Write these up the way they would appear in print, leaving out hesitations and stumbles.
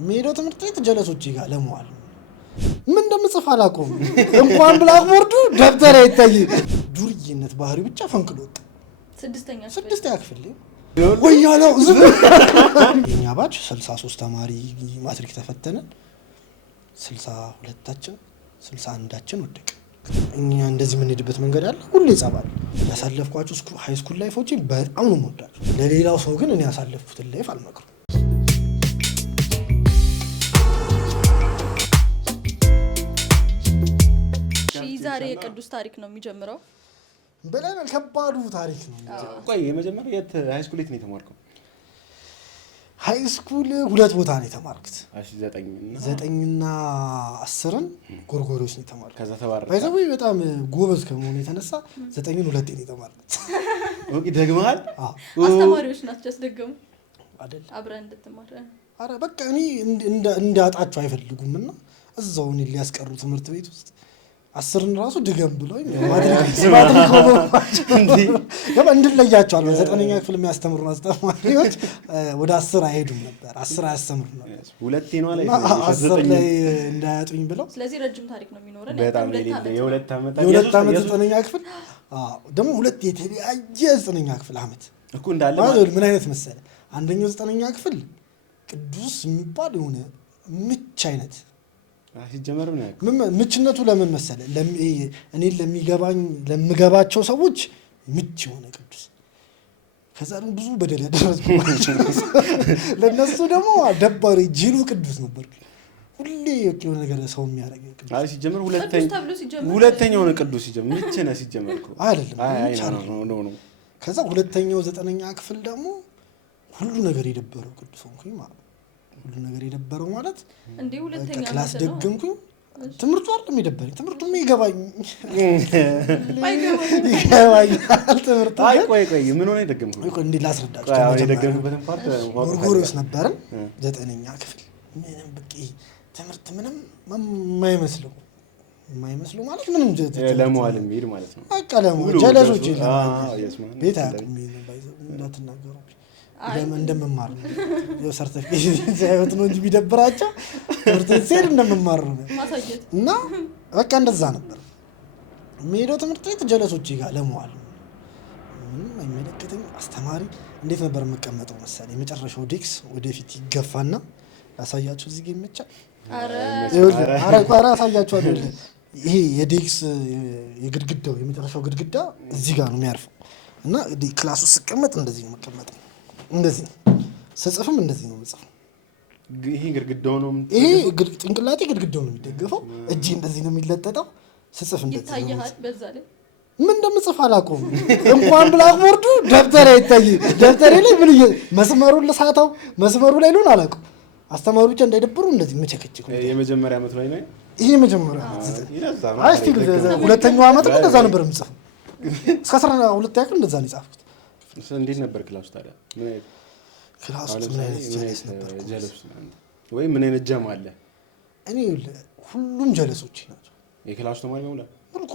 ሜዶ ትምህርት ቤት ጀለሶች ጋር ለመዋል ምን እንደምጽፍ አላውቅም። እንኳን ብላክቦርዱ ደብተር አይታይ ዱርዬነት ባህሪ ብቻ ፈንቅሎ ወጣ። ስድስተኛ ክፍል ወያለው የኛ ባች 63 ተማሪ ማትሪክ ተፈተነን 62ታችን 61ዳችን ወደቀ። እኛ እንደዚህ የምንሄድበት መንገድ አለ። ሁሌ ጸባል ያሳለፍኳቸው ሃይ ስኩል ላይፎች በጣም ነው የምወዳቸው። ለሌላው ሰው ግን እኔ ያሳለፍኩትን ላይፍ አልመክሩም። ዛሬ የቅዱስ ታሪክ ነው የሚጀምረው። በጣም ከባዱ ታሪክ ነው። ቆይ የመጀመሪያ የት ሃይ ስኩል የት ነው የተማርከው? ሃይ ስኩል ሁለት ቦታ ነው የተማርኩት። እሺ 9ና 10ን ጎርጎሮስ ነው የተማርኩት። ከዛ ተባረረ። ባይዘው በጣም ጎበዝ ከመሆኑ የተነሳ 9ን ሁለቴ ነው የተማርኩት። ኦኬ ደግመሃል? አስተማሪዎች ናቸው ያስደገሙ አይደል? አብረን እንድትማር። አረ በቃ እኔ እንዳጣቸው አይፈልጉምና እዛው እኔ ሊያስቀሩ ትምህርት ቤት ውስጥ 10ን ራሱ ድገም ብሎኝ ማድሪክ ሆኖ እንድንለያቸው አለ። 9ኛ ክፍል የሚያስተምሩ አስተማሪዎች ወደ 10 አይሄዱም ነበር፣ 10 አያስተምሩ ነበር። ሁለቴ ነው አለ 10 ላይ እንዳያጡኝ ብለው። ስለዚህ ረጅም ታሪክ ነው የሚኖረን። በጣም የሁለት ዓመት 9ኛ ክፍል ደግሞ ሁለት የተለያየ 9ኛ ክፍል ዓመት እኮ እንዳለ ምን አይነት መሰለ። አንደኛው 9ኛ ክፍል ቅዱስ የሚባል የሆነ ምች አይነት ሲጀመር ምችነቱ ለምን መሰለ እኔ ለሚገባቸው ሰዎች ምች የሆነ ቅዱስ፣ ከዛ ደግሞ ብዙ በደል ያደረስኩባቸው ለነሱ ደግሞ ደባሪ ጅሉ ቅዱስ ነበር። ሁሌ የሆነ ነገር ሰው የሚያደርግ ቅዱስ። አይ ሲጀመር ሁለተኛው ነው ቅዱስ። ሲጀመር ምች ነው ሲጀመር እኮ አይደለም። ነው ከዛ ሁለተኛው 9ኛ ክፍል ደግሞ ሁሉ ነገር የደበረው ቅዱስ ሆንኩኝ ማለት። ሁሉ ነገር የደበረው ማለት እንዴ ሁለተኛ ክላስ ደግምኩኝ። ትምህርቱ አይደለም የደበረኝ፣ ትምህርቱም ይገባኛል። ትምህርቱ ቆይ ምን ሆነ የደገምኩት? ቆይ እንዴ ላስረዳችሁ። የደገምኩበትን ፓርት ጎርጎሮስ ነበርን 9ኛ ክፍል። ምንም በቃ ትምህርት ምንም የማይመስለው ማለት ምንም ለመዋል የሚሄድ ማለት ነው። በቃ ለመዋል ጀለሶች ቤት አያውቁም። እንዳትናገሩ እንደምማር ነው ሰርተፊኬት ሳይወጥ ነው እንጂ ቢደብራቸው ትምህርት ቤት እንደምማር ነው ማሳየት እና በቃ እንደዛ ነበር። ሜዳው ትምህርት ቤት ጀለሶች ጋር ለመዋል ምንም አይመለከተኝ። አስተማሪ እንዴት ነበር የምቀመጠው መሰለኝ? የመጨረሻው ዴክስ ወደፊት ይገፋና ያሳያችሁ እዚህ ጋር ይመቻል። አረ አሳያችኋለሁ። ይሄ የዴክስ የግድግዳው የመጨረሻው ግድግዳ እዚህ ጋር ነው የሚያርፈው እና ክላስ ውስጥ ስቀመጥ እንደዚህ ነው የምቀመጠው። እንደዚህ ስጽፍም እንደዚህ ነው የምጽፈው። ይሄ ግድግዳው ነው ጭንቅላቴ ግድግዳው ነው የሚደገፈው። እጄ እንደዚህ ነው የሚለጠጠው። ስጽፍ እንደዚህ ይታያል። በዛ ላይ ምን እንደምጽፍ አላውቅም። እንኳን ብላክቦርዱ ደብተር አይታይ። ደብተሬ ላይ ምን መስመሩን ልሳተው መስመሩ ላይ ሉን አላውቅም። አስተማሪ ብቻ እንዳይደብሩ እንደዚህ መቸከቸክ። የመጀመሪያ ዓመት ላይ ነው ይሄ የመጀመሪያ ዓመት። አይ ስቲል ሁለተኛው ዓመት እንደዛ ነበር የምጽፈው። እስከ 12 ያክል እንደዛ ነው የጻፍኩት። እንዴት ነበር ክላስ ታዲያ? ምን አይነት ክላስ ምን አይነት ጀለስ ነበር? ወይ ምን አይነት ጀማ አለ? እኔ ሁሉም ጀለሶች ናቸው። የክላስ ተማሪ ነው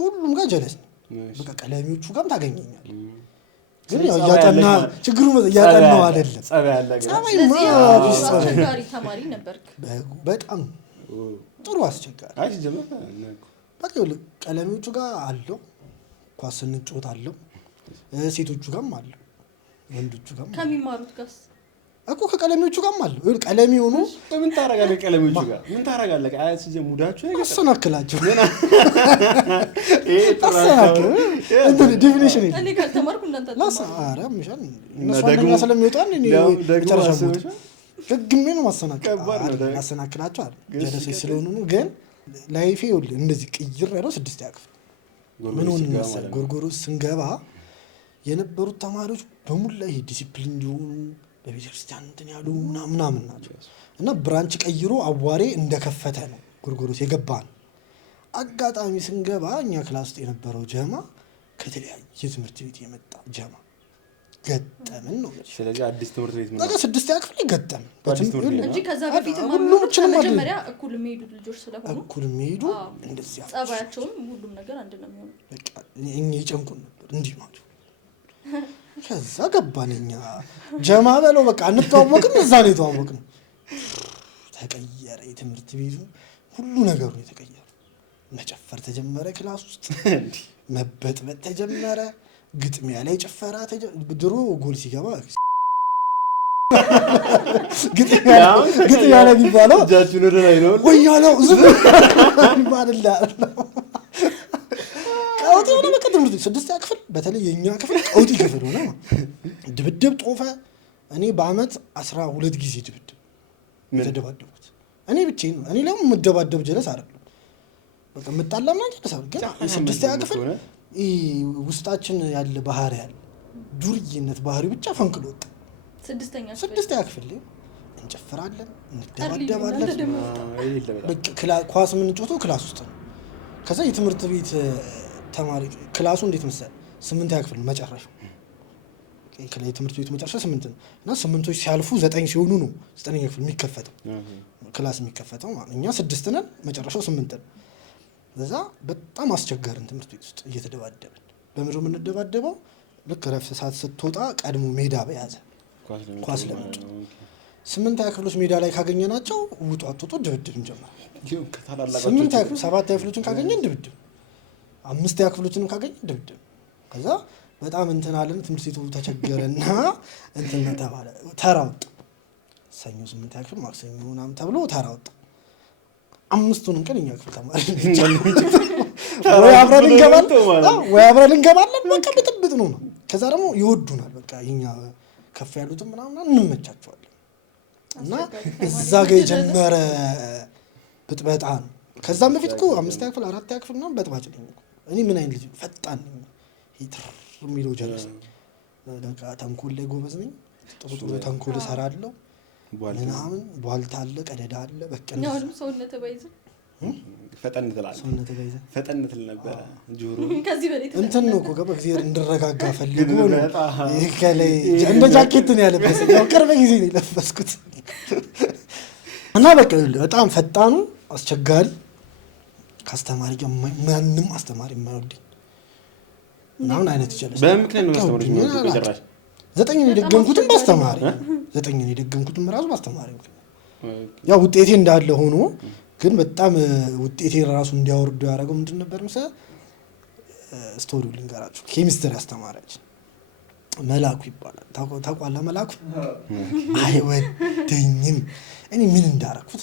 ሁሉም ጋር ጀለስ ነው። በቃ ቀለሚዎቹ ጋርም ታገኘኛል። ግን ያው ያጠና ችግሩ ያጠናው አይደለም። ጸባይ አለ ግን አስቸጋሪ ተማሪ ነበርክ። በጣም ጥሩ አስቸጋሪ። አይ ጀመረ በቃ ቀለሚዎቹ ጋር አለው ኳስ እንጫወት አለው። ሴቶቹ ጋርም አለው ወንዶቹ ጋርም ከሚማሩት ጋርስ እኮ ከቀለሚዎቹ ጋርም አለው። ቀለሚ ሆኖ ምን ታረጋለህ? ቀለሚዎቹ ጋር ምን ታረጋለህ? አያት ሲጀ ሙዳቸው አሰናክላቸው እንትን ዲፊኒሽን እኔ ካልተማርኩ እናንተ ላሳራ ምሻል እነሱ ስለሚወጣን እኔ ተጨረሻው ደግሜ ነው ማሰናክላቸው አይደል? ጀለሶች ስለሆኑ ነው። ግን ላይፌ ይኸውልህ እንደዚህ ቅይር ያለው 6ኛ ክፍል ምን ሆነ መሰለህ? ጎርጎሮስ ስንገባ የነበሩት ተማሪዎች በሙላ ይሄ ዲሲፕሊን እንዲሆኑ በቤተክርስቲያን እንትን ያሉ ምናምን ናቸው እና ብራንች ቀይሮ አዋሬ እንደከፈተ ነው ጎርጎሮስ የገባን። አጋጣሚ ስንገባ እኛ ክላስ ውስጥ የነበረው ጀማ ከተለያየ ትምህርት ቤት የመጣ ጀማ ገጠምን ነው። ስለዚህ አዲስ ትምህርት ቤት ነው 6ኛ ክፍል ገጠምን እንጂ ከዛ በፊት መጀመሪያ እኩል የሚሄዱ ልጆች ስለሆኑ እኩል የሚሄዱ እንደዚህ ጸባያቸውም ሁሉም ነገር አንድ ነው የሚሆነው። በቃ እኛ ይጨንቁን ነበር እንዲህ ማለት ከዛ ገባን እኛ ጀማ በለው በቃ እንተዋወቅን። እዛ ነው የተዋወቅነው። ተቀየረ። የትምህርት ቤቱ ሁሉ ነገሩ የተቀየረ። መጨፈር ተጀመረ፣ ክላስ ውስጥ መበጥበጥ ተጀመረ፣ ግጥሚያ ላይ ጭፈራ ድሮ ጎል ሲገባ ግጥሚያ ላይ የሚባለው እጃችሁን ወደ ላይ ነው ወይ ያለው ዝም ይባላል። ቀውጢ ሆነ በቃ ትምህርት ቤት 6ኛ ክፍል በተለይ የኛ ክፍል ቀውጢ ክፍል ሆነ። ድብድብ ጦፈ። እኔ በአመት 12 ጊዜ ድብድብ ተደባደብኩት እኔ ብቻዬን ነው። እኔ ለምን የምደባደብ ጀለስ አይደለም፣ በቃ የምጣላም ነው ጀለስ አይደለም። ግን 6ኛ ክፍል ውስጣችን ያለ ባህሪ ያለ ዱርዬነት ባህሪ ብቻ ፈንቅሎ ወጣ። 6ኛ ክፍል ላይ እንጨፍራለን፣ እንደባደባለን። ኳስ የምንጮተው ክላስ ውስጥ ነው። ከዛ የትምህርት ቤት ተማሪ ክላሱ እንዴት መሰለህ 8ኛ ክፍል መጨረሻው የትምህርት ቤቱ መጨረሻ 8 ነው እና 8ቶች ሲያልፉ 9 ሲሆኑ ነው 9ኛ ክፍል የሚከፈተው ክላስ የሚከፈተው ማለት። እኛ 6 ነን፣ መጨረሻው 8 ነው። በዛ በጣም አስቸጋሪን ትምህርት ቤት ውስጥ እየተደባደብን በምድር የምንደባደበው ልክ ረፍት ሰዓት ስትወጣ ቀድሞ ሜዳ በያዘ ኳስ ለመጫወት 8ኛ ክፍሎች ሜዳ ላይ ካገኘናቸው ውጡ አትወጡ ድብድብ እንጀምራለን። 8ኛ ክፍል 7ኛ ክፍሎችን ካገኘን ድብድብ፣ 5ኛ ክፍሎችንም ካገኘን ድብድብ። ከዛ በጣም እንትን አለን። ትምህርት ቤቱ ተቸገረና እንትን ተባለ፣ ተራ ወጣ። ሰኞ 8ኛ ክፍል ማክሰኞ ምናምን ተብሎ ተራ ወጣ። 5ቱንም ቀን እኛ ክፍል ተማሪ ወይ አብረን እንገባለን በቃ ብጥብጥ ነው። ከዛ ደግሞ ይወዱናል በቃ የኛ ከፍ ያሉትም ምናምን እንመቻቸዋለን። እና እዛ ጋር የጀመረ ብጥበጣ ነው። ከዛም በፊት እኮ 5ኛ ክፍል 4ኛ ክፍል ምናምን በጥባጭ ነኝ እኔ። ምን አይነት ልጅ ፈጣን ነኝ፣ ይትር የሚለው ጀለስ ነኝ። በቃ ተንኮል ላይ ጎበዝ ነኝ። ጥሩ ተንኮል እሰራለሁ ምናምን። ቧልታ አለ፣ ቀደዳ አለ። በቃ ነው ሰውነት ባይዘ ፈጠን ትላለህ። ሰውነት ባይዘ ፈጠን ትል ነበር ጆሮ ከዚህ በላይ እንትን ነው እኮ ገባ ጊዜ እንድረጋጋ ፈልጎ ነው። ይሄ ከላይ እንደ ጃኬት ነው ያለበሰኝ። ያው ቅርብ ጊዜ ነው የለበስኩት። እና በቃ በጣም ፈጣኑ አስቸጋሪ፣ ከአስተማሪ ጋር ማንም አስተማሪ የማይወደኝ ምናምን አይነት ይችላል። በምክንያት ነው አስተማሪ ነው ጀራሽ 9 የደገምኩትም በአስተማሪ 9 የደገምኩትም ራሱ በአስተማሪ ነው። ያው ውጤቴ እንዳለ ሆኖ ግን በጣም ውጤቴ ራሱ እንዲያወርዱ ያደረገው ምንድን ነበር መሰለህ? ስቶሪው ልንገራችሁ። ኬሚስትሪ አስተማሪያችን መላኩ ይባላል። ታውቃለህ? መላኩ አይወደኝም። እኔ ምን እንዳረኩት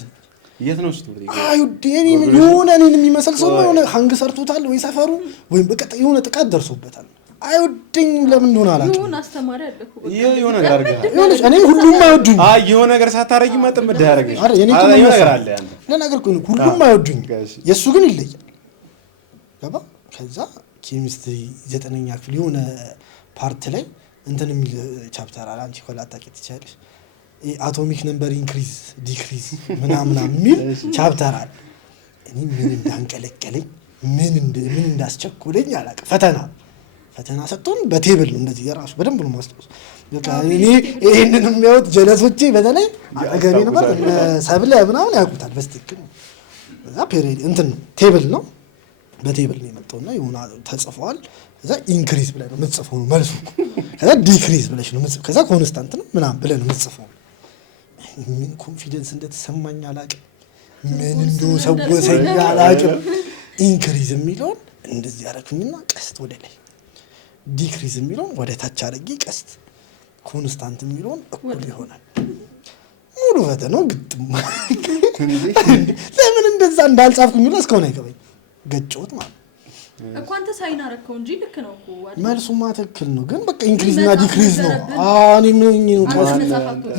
የት ነው ስቶሪ? አይወደኝ የሆነ እኔን የሚመስል ሰው የሆነ ሀንግ ሰርቶታል ወይ ሰፈሩ ወይም በቀጥ የሆነ ጥቃት ደርሶበታል። አይወደኝም ለምን እንደሆነ አላውቅም። የሆነ አስተማሪ አለ እኮ የሆነ ነገር አድርገህ እኔ ሁሉም አይወዱኝ። የሆነ ነገር ሳታረጊ መጥመድ ያደርግሽ ነገር አለ ያን ለነገር እኮ ሁሉም አይወዱኝ። የእሱ ግን ይለያል። ገባ? ከዛ ኬሚስትሪ 9ኛ ክፍል የሆነ ፓርት ላይ እንትን የሚል ቻፕተር አለ። አንቺ ኮላ ታውቂ ትችያለሽ። አቶሚክ ነምበር ኢንክሪዝ ዲክሪዝ ምናምን የሚል ቻፕተር አለ። እኔ ምን እንዳንቀለቀለኝ ምን እንዳስቸኮለኝ አላውቅም። ፈተና ሰጥቶን በቴብል ነው እንደዚህ የራሱ በደንብ ነው ማስታወስ። በቃ እኔ ይሄንን የሚያዩት ጀለሶቼ በተለይ አገሬ ነበር ሰብለ ምናምን ያውቁታል በስትክክል። እዛ ፔሪድ እንትን ነው ቴብል ነው በቴብል ነው የመጣውና የሆነ ተጽፏል። እዛ ኢንክሪዝ ብለህ ነው የምትጽፈው ነው መልሱ። ከዛ ዲክሪዝ ብለሽ ነው የምትጽፈው። ከዛ ኮንስታንት ነው ምናምን ብለህ ነው የምትጽፈው። ምን ኮንፊደንስ እንደተሰማኝ አላውቅም። ምን እንደሰወሰኝ አላውቅም። ኢንክሪዝ የሚለውን እንደዚህ ያደረኩኝና ቀስት ወደ ላይ፣ ዲክሪዝ የሚለውን ወደ ታች አድርጌ ቀስት፣ ኮንስታንት የሚለውን እኩል ይሆናል። ሙሉ ፈተናው ግጥም ለምን እንደዛ እንዳልጻፍኩኝ ነው እስካሁን አይገባኝ። ገጨሁት ማለት እኮ አንተ ሳይን አደረከው እንጂ ልክ ነው እኮ መልሱማ ትክክል ነው። ግን በቃ ኢንክሪዝ እና ዲክሪዝ ነው። እኔ ነው ቀስት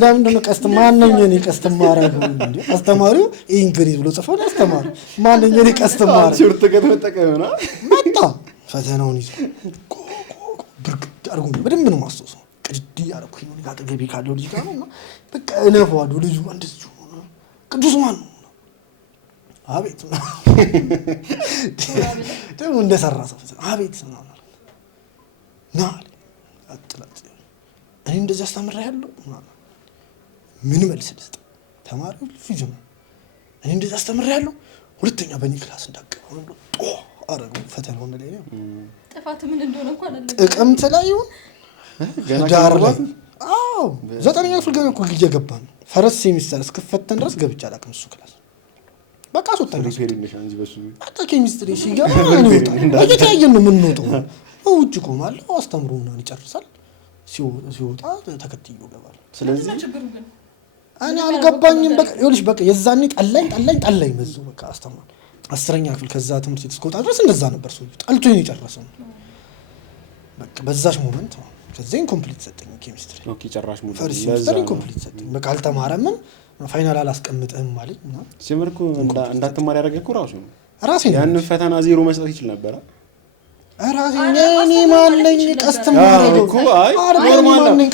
ለምንድን ነው ቀስት ማነኝ እኔ ቀስት ማረገው እንዴ? አስተማሪው ኢንክሪዝ ብሎ ጽፎ ነው አስተማሪው ማነኝ እኔ ቀስት ማረገው ሹርት ከተጠቀመና መጣ ፈተናውን ይዞ ብርግድ አድርጎ በደንብ ነው ማስተውሰው። ቅድድ ያደረኩኝ ነው አጠገቤ ካለው ልጅ ጋር ነው በቃ እነፋዋለሁ። ልጁ እንደዚህ ነው ቅዱስ ማን ነው አቤት ደግሞ እንደሰራ ሰው አቤት ነው ና አጥላት እኔ እንደዚህ አስተምሬያለሁ። ምን መልስ ልስጥ? ተማሪው ልጅ ነው እኔ እንደዚህ አስተምሬያለሁ ሁለተኛ በእኔ ክላስ እንዳትገቡ ነው አረጉ። ፈተናውን ላይ ጥፋት ምን እንደሆነ እንኳን አለ ጥቅምት ላይ ይሁን ዳር ላይ አዎ 9ኛ ክፍል ገና እኮ እየገባ ነው። ፈረስ ሴሚስተር እስክፈተን ድረስ ገብቼ አላውቅም እሱ ክላስ። በቃ አስወጣኝ። በቃ ኬሚስትሪ ሲገባ ነው ወጣ። እየተያየን ነው የምንወጣው። ውጭ ቆማለሁ፣ አስተምሮ ምናምን ይጨርሳል። ሲወጣ ተከትዬው እገባለሁ። ስለዚህ እኔ አልገባኝም። በቃ ይኸውልሽ በቃ የዛኔ ጠላኝ መዘው በቃ አስተማሪ 10ኛ ክፍል ከዛ ትምህርት ቤት እስከወጣ ድረስ እንደዛ ነበር። ሰው ጠልቶኝ የጨረሰው በቃ በዛሽ ሞመንት ነው። ከዚህን ኮምፕሊት ሰጠኝ ኬሚስትሪ። ኦኬ ጨራሽ ሙሉ ፈርሲ ሚስተር ኮምፕሊት ሰጠኝ። በቃ አልተማረም፣ ፋይናል አላስቀምጥህም ማለት ነው። ሲመርኩ እንዳትማር ያደረገ እኮ ራሱ ነው። ያንን ፈተና 0 መስጠት ይችል ነበር። ራሴ እኔ ማለኝ ቀስተማሪ እኮ አይ ኖርማል ነው።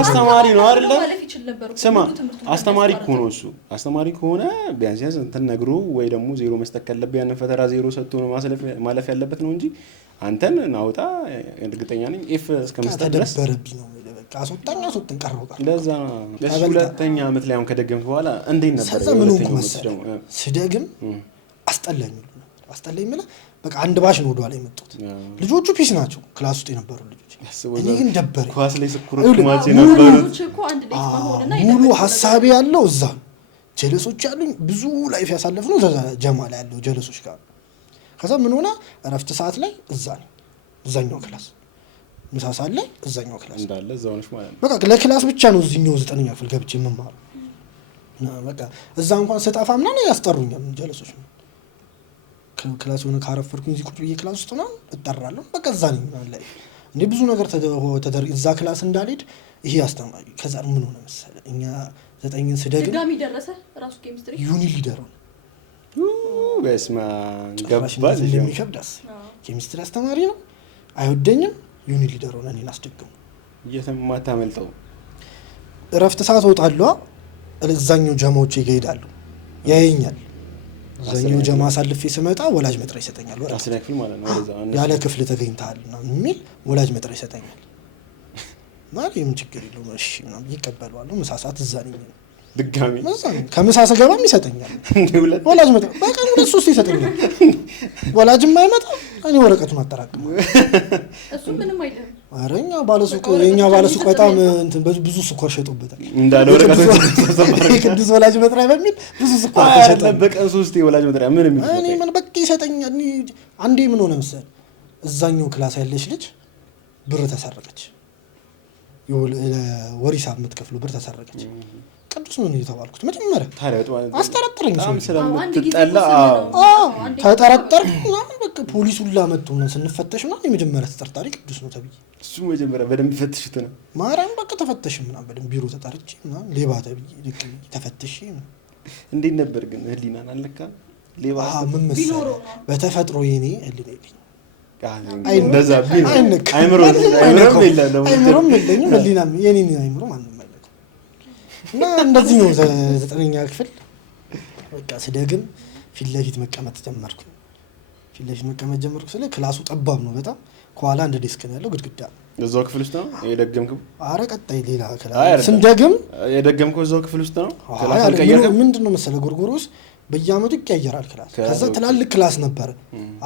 አስተማሪ ነው አይደለ? ስማ አስተማሪ እኮ ነው እሱ። አስተማሪ ከሆነ ቢያንስ እንትን ነግሮ ወይ ደግሞ 0 መስጠት ካለበት ያንን ፈተና 0 ሰጥቶ ነው ማለፍ ያለበት ነው እንጂ አንተን ናውጣ እርግጠኛ ነኝ ኤፍ እስከመስጠት ድረስ ተደበረብኝ ነው። በቃ አስወጣኝ ቀረው። ለዛ ሁለተኛ ዓመት ላይ አሁን ከደገምክ በኋላ እንዴት ነበር? ስደግም አስጠላኝ ማለት በቃ አንድ ባሽ ነው ወደኋላ የመጡት ልጆቹ ፒስ ናቸው ክላስ ውስጥ የነበሩ ልጆች። እኔ ግን ደበረኝ። ኳስ ላይ ስኩሩት ማቼ ነበሩት ሙሉ ሀሳቤ ያለው እዛ ጀለሶች ያሉኝ ብዙ ላይፍ ያሳለፍነው ጀማ ላይ ያለው ጀለሶች ጋር። ከዛ ምን ሆነ እረፍት ሰዓት ላይ እዛኛው ክላስ፣ ምሳ ሰዓት ላይ እዛኛው ክላስ እንዳለ እዛው ነሽ ማለት ነው። በቃ ለክላስ ብቻ ነው እዚህኛው 9ኛ ክፍል ገብቼ የምማረው። በቃ እዛ እንኳን ስጠፋ ምናምን ያስጠሩኛል ጀለሶች። ክላስ ሆነ ካረፈርኩኝ እዚህ ቁጭ ብዬ ክላስ ውስጥ ነው እጠራለሁ። በቃ እዛ ነኝ ማለት ላይ እንዴ ብዙ ነገር ተደርግ እዛ ክላስ እንዳልሄድ ይሄ አስተማሪ። ከዛ ምን ሆነ መሰለህ እኛ 9ን ስደግም ድጋሚ ደረሰ ራሱ ኬሚስትሪ ዩኒ ሊደር ነው። በስማ ገባል ለሚከብዳስ ኬሚስትሪ አስተማሪ ነው አይወደኝም። ዩኒ ሊደር ሆነ እኔን አስደግሙ እየተማታመልጠው እረፍት ሰዓት ወጣለሁ። እዛኛው ጀማዎቼ ይሄዳሉ ያየኛል። እዛኛው ጀማ አሳልፌ ስመጣ ወላጅ መጥሪያ ይሰጠኛል። ያለ ክፍል ተገኝተሃል ምናምን የሚል ወላጅ መጥሪያ ይሰጠኛል። ማለት ምን ችግር የለውም እሺ ምናምን ይቀበላሉ። ምሳ ሰዓት እዛ ነኝ ድጋሚ ከምሳ ስገባም ይሰጠኛል ወላጅ መጥሪያ። በቀን 2-3 ይሰጠኛል። ወላጅ የማይመጣ እኔ ወረቀቱን አጠራቅማለሁ። እሱ ምንም አይደለም። አረኛ ባለሱቅ የኛ ባለሱቅ በጣም እንትን ብዙ ስኳር ሸጦበታል እንዳለ ወረቀቱ ቅዱስ ወላጅ መጥሪያ በሚል ብዙ ስኳር ተሸጠ። በቀን 3 የወላጅ መጥሪያ ምን የሚል እኔ ምን በቃ ይሰጠኛል። አንዴ ምን ሆነ መሰለህ እዛኛው ክላስ ያለች ልጅ ብር ተሰረቀች። ወሪሳ የምትከፍለው ብር ተሰረቀች። ቅዱስ ነው የተባልኩት መጀመሪያ አስጠረጠረኝ። ተጠረጠርኩ ምናምን በቃ ፖሊስ ሁላ መጥቶ ምናምን ስንፈተሽ ምናምን የመጀመሪያ ተጠርጣሪ ቅዱስ ነው ተብዬ እሱ መጀመሪያ በደንብ ፈትሽት ነው ማርያም በቃ ተፈተሽ ምናምን በደንብ ቢሮ ተጠርቼ ምናምን ሌባ ተብዬ ልክ ተፈትሽ። እንዴት ነበር ግን ህሊናን አለካ ሌባ ምን መሰለህ በተፈጥሮ የኔ ህሊና የለኝም። እንደዛ ቢል አይምሮም የለኝም ህሊናም የኔን አይምሮ ማንም እና እንደዚህ ነው 9ኛ ክፍል በቃ ስደግም ፊት ለፊት መቀመጥ ጀመርኩ። ስለ ክላሱ ጠባብ ነው በጣም። ከኋላ አንድ ዴስክ ነው ያለው ግድግዳ እዛው ክፍል ውስጥ ነው የደገምከው? ኧረ ቀጣይ ሌላ ክላስ ስንደግም የደገምከው እዛው ክፍል ውስጥ ነው። ክላስ አልቀየርክም? ምንድነው መሰለህ ጎርጎሮስ በየአመቱ ይቀያየራል ክላስ። ከዛ ትላልቅ ክላስ ነበረ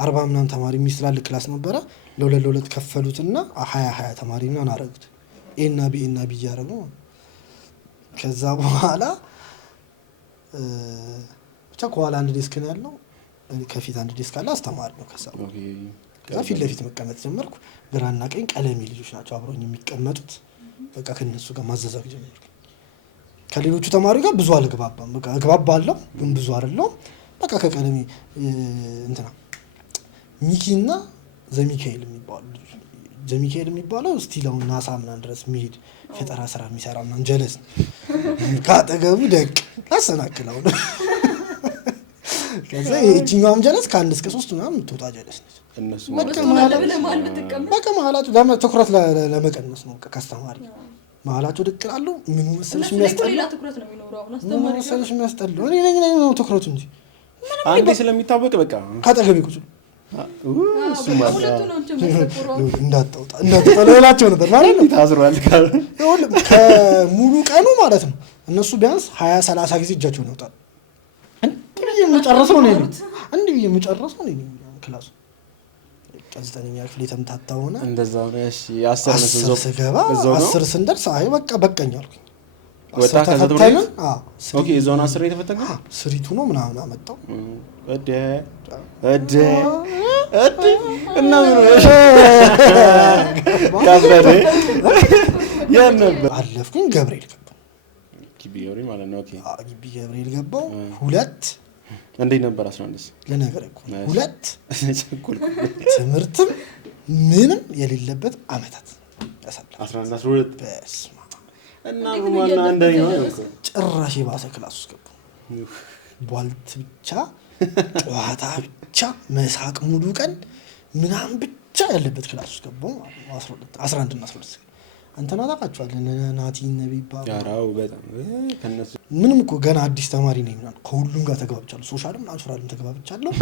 40 ምናምን ተማሪ የሚይዝ ትላልቅ ክላስ ነበረ። ለሁለት ከፈሉትና 20 ተማሪ ምናምን አደረጉት። ኤና ቢ እያደረጉ ከዛ በኋላ ብቻ ከኋላ አንድ ዴስክ ነው ያለው፣ ከፊት አንድ ዴስክ አለ። አስተማሪ ነው። ከዛ ፊት ለፊት መቀመጥ ጀመርኩ። ግራና ቀኝ ቀለሜ ልጆች ናቸው አብረውኝ የሚቀመጡት። በቃ ከነሱ ጋር ማዘዛግ ጀመርኩ። ከሌሎቹ ተማሪ ጋር ብዙ አልግባባም። በቃ እግባባለሁ ግን ብዙ አይደለም። በቃ ከቀለሜ እንትና ሚኪና ዘሚካኤል የሚባሉ ልጆች ዘሚካኤል የሚባለው ስቲላው ናሳ ምናምን ድረስ የሚሄድ ፈጠራ ስራ የሚሰራ ምናምን ጀለስ ካጠገቡ ደቅ አሰናክለው ነው። ከዛ እቺኛውም ጀለስ ከ1 እስከ 3 ምናምን የምትወጣ ጀለስ ነች። እነሱ በቃ መሀላቸው ትኩረት ለመቀነስ ነው። ከአስተማሪ መሀላቸው ደቅ ይላሉ። ምኑ መሰለሽ የሚያስጠላው እኔ ነኝ ነው ትኩረቱ እንጂ አንዴ ስለሚታወቅ በቃ ካጠገቤ ቁጭ እንዳታውጣ ሌላቸው ነበር ማለት ነው። ታዝሯል ከሙሉ ቀኑ ማለት ነው። እነሱ ቢያንስ 20-30 ጊዜ እጃቸውን ያወጣሉ። እንዴ የምጨርሰው ነው ክላሱ 9ኛ ክፍል የተምታታ ሆነ እንደዛው ነው። እሺ 10 ስገባ 10 ስንደርስ አይ በቃ በቀኝ አልኩኝ። ወጣ ከዘተወለ ኦኬ ዞን 10 የተፈተንከው ስሪቱ ነው ምናምን አመጣው እደ እና ምን ነው ካበደ ያን ነበር አለፍኩኝ። ገብርኤል ገባው ግቢ ገብርኤል ማለት ነው። ኦኬ ግቢ ገብርኤል ገባው 2 እንዴት ነበር 11 ለነገር እኮ 2 ትምህርትም ምንም የሌለበት አመታት ያሳለፈ 11 12 በስማ እና ሩማና አንደኛው ጭራሽ የባሰ ክላስ ውስጥ ገቡ። ቧልት ብቻ ጨዋታ ብቻ መሳቅ ሙሉ ቀን ምናምን ብቻ ያለበት ክላስ ውስጥ ገቡ። 11 እና 12 አንተና ታውቃቸዋለህ ናቲ ነብይባ ያራው በጣም ከነሱ ምንም እኮ ገና አዲስ ተማሪ ነኝ ምናምን ከሁሉም ጋር ተግባብቻለሁ። ሶሻልም ናቹራልም ተግባብቻለሁ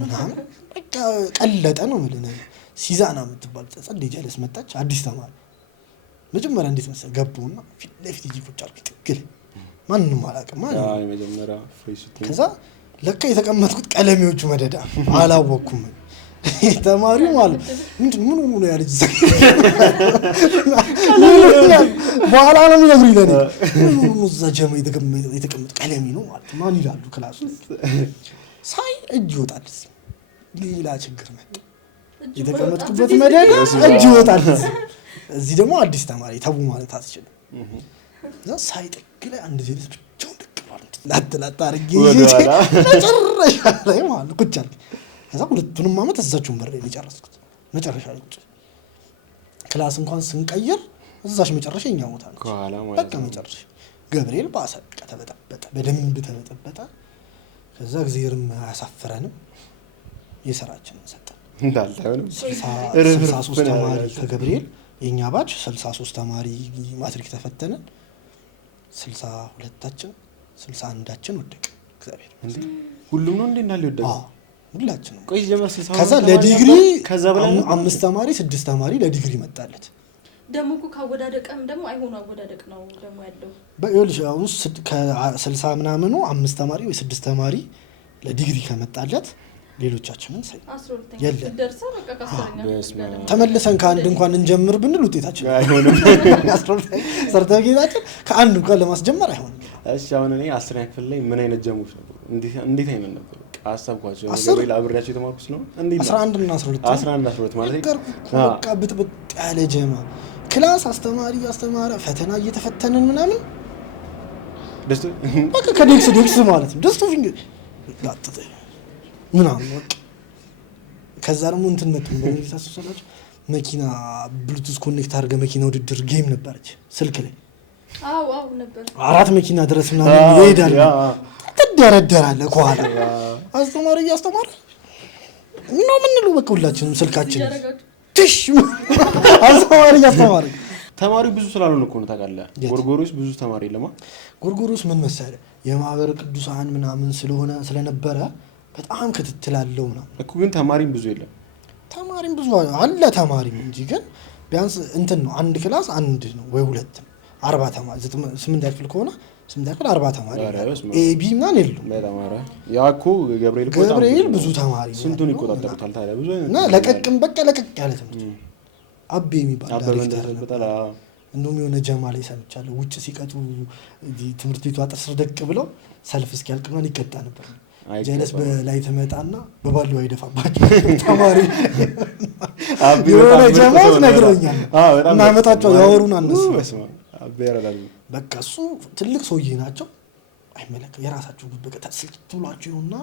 ምናምን በቃ ቀለጠ ነው ማለት ሲዛና የምትባል ጸጸል ጀለስ መጣች። አዲስ ተማሪ መጀመሪያ እንዴት መሰለህ ገቡና ፊት ለፊት ቁጭ አልኩ። ትክክል ማንንም አላውቅም ማለት ነው። አይ መጀመሪያ ፍሬሽቲ ከዛ ለካ የተቀመጥኩት ቀለሚዎቹ መደዳ አላወኩም። ተማሪው ማለት ምን ነው ያለች በኋላ ነው የሚነግሩኝ ለኔ ምን ነው ዘጀመ የተቀመጥ ቀለሚ ነው ማለት ማን ይላሉ ክላስ ሳይ እጅ ይወጣል። ሌላ ችግር መጣ። የተቀመጥኩበት መደዳ እጅ ይወጣል። እዚህ ደግሞ አዲስ ተማሪ ተቡ ማለት አትችልም። እዛ ሳይ ጥግ ላይ አንድ ጀለስ ብቻውን ጥግ ማለት ላጥላጣ አርጌ ይዤ መጨረሻ ላይ ማለት ቁጭ አልኩ። ከዛ ሁለቱንም አመት እዛችሁን በር ላይ ጨረስኩት። መጨረሻ ላይ ቁጭ ክላስ እንኳን ስንቀየር እዛሽ መጨረሻኛ ቦታ ነው ከኋላ ማለት በቃ መጨረሻ ገብርኤል ባሰቀ ተበጠበጠ፣ በደንብ ተበጠበጠ። ከዛ እግዚአብሔርም አያሳፍረንም የሰራችንን ሰጠን እንዳልታየው 63 ተማሪ ከገብርኤል የኛ ባች 63 ተማሪ ማትሪክ ተፈተነ። 62ታችን 61ዳችን ወደቀ። እግዚአብሔር እንዴ ሁሉም ነው እንዴ እንዳለ ወደቀ? ሁላችን ነው። ቆይ ጀመር 60 ከዛ ለዲግሪ ከዛ በላይ 5 ተማሪ 6 ተማሪ ለዲግሪ መጣለት። ደሞ እኮ ካወዳደቀም ደሞ አይሆኑ አወዳደቅ ነው ደሞ ያለው በይልሽ አሁን ከ60 ምናምኑ 5 ተማሪ ወይ 6 ተማሪ ለዲግሪ ከመጣለት ሌሎቻችንን ሳይ 12 ደርሰ በቃ ካስተኛ ተመልሰን ከአንድ እንኳን እንጀምር ብንል ውጤታችን አይሆንም። ሰርተፊኬታችን ከአንድ እንኳን ለማስጀመር አይሆንም። እሺ አሁን እኔ 10ኛ ክፍል ላይ ምን አይነት ጀሞች ነበር? እንዴት አይነት ነበር? አሳብኳቸው ገብርኤል አብሬያቸው የተማርኩት ነው እንዴ 11 እና 12 ማለት በቃ ብጥብጥ ያለ ጀማ ክላስ አስተማሪ አስተማረ ፈተና እየተፈተንን ምናምን ደስቱ በቃ ከዴክስ ማለት ነው ደስቱ ፊንገር ላጥተ ምናምን በቃ ከዛ ደግሞ እንትን መጥቶ ነው ታስሰላችሁ መኪና ብሉቱዝ ኮኔክት አድርገ መኪና ውድድር ጌም ነበረች ስልክ ላይ አው ነበር 4 መኪና ድረስ ምናምን ይሄዳል ተደረደራለ ከኋላ አስተማሪ ያስተማረ ነው ምን ነው በቃ ሁላችንም ስልካችን ትሽ አስተማሪ ያስተማረ ተማሪው ብዙ ስላልሆነ እኮ ነው ታውቃለህ። ጎርጎሮስ ብዙ ተማሪ የለማ። ጎርጎሮስ ምን መሰለህ የማህበረ ቅዱሳን ምናምን ስለነበረ በጣም ክትትላለው ነው እኮ ግን ተማሪም ብዙ የለም። ተማሪም ብዙ አለ ተማሪም እንጂ ግን ቢያንስ እንትን ነው አንድ ክላስ አንድ ነው ወይ ሁለት ነው 40 ተማሪ 8 ያክል ከሆነ 8 ያክል 40 ተማሪ ኤቢ ምናምን የለም። በጣም አረ ያኮ ገብርኤል ብዙ ተማሪ ስንቱን ይቆጣጠሩታል ታዲያ ብዙ እና ለቀቅም በቃ ለቀቅ ያለ ትምህርት አቤ የሚባል ዳይሬክተር ነበር። እንደውም የሆነ ጀማ ላይ ሰምቻለሁ ውጭ ሲቀጡ ትምህርት ቤቱ አጥር ስር ደቅ ብለው ሰልፍ እስኪያልቅ ምናምን ይቀጣ ነበር። ጀለስ በላይ ተመጣና በባሉ አይደፋባቸው ተማሪ አቤ የሆነ ጀማው ነግሮኛል እና መጣቸው ያወሩን አነሱ አቤ ያራዳሉ በቃ እሱ ትልቅ ሰውዬ ናቸው። አይመለከ የራሳችሁ ጉዳይ በቃ ተስልጥሏችሁ ይሆንና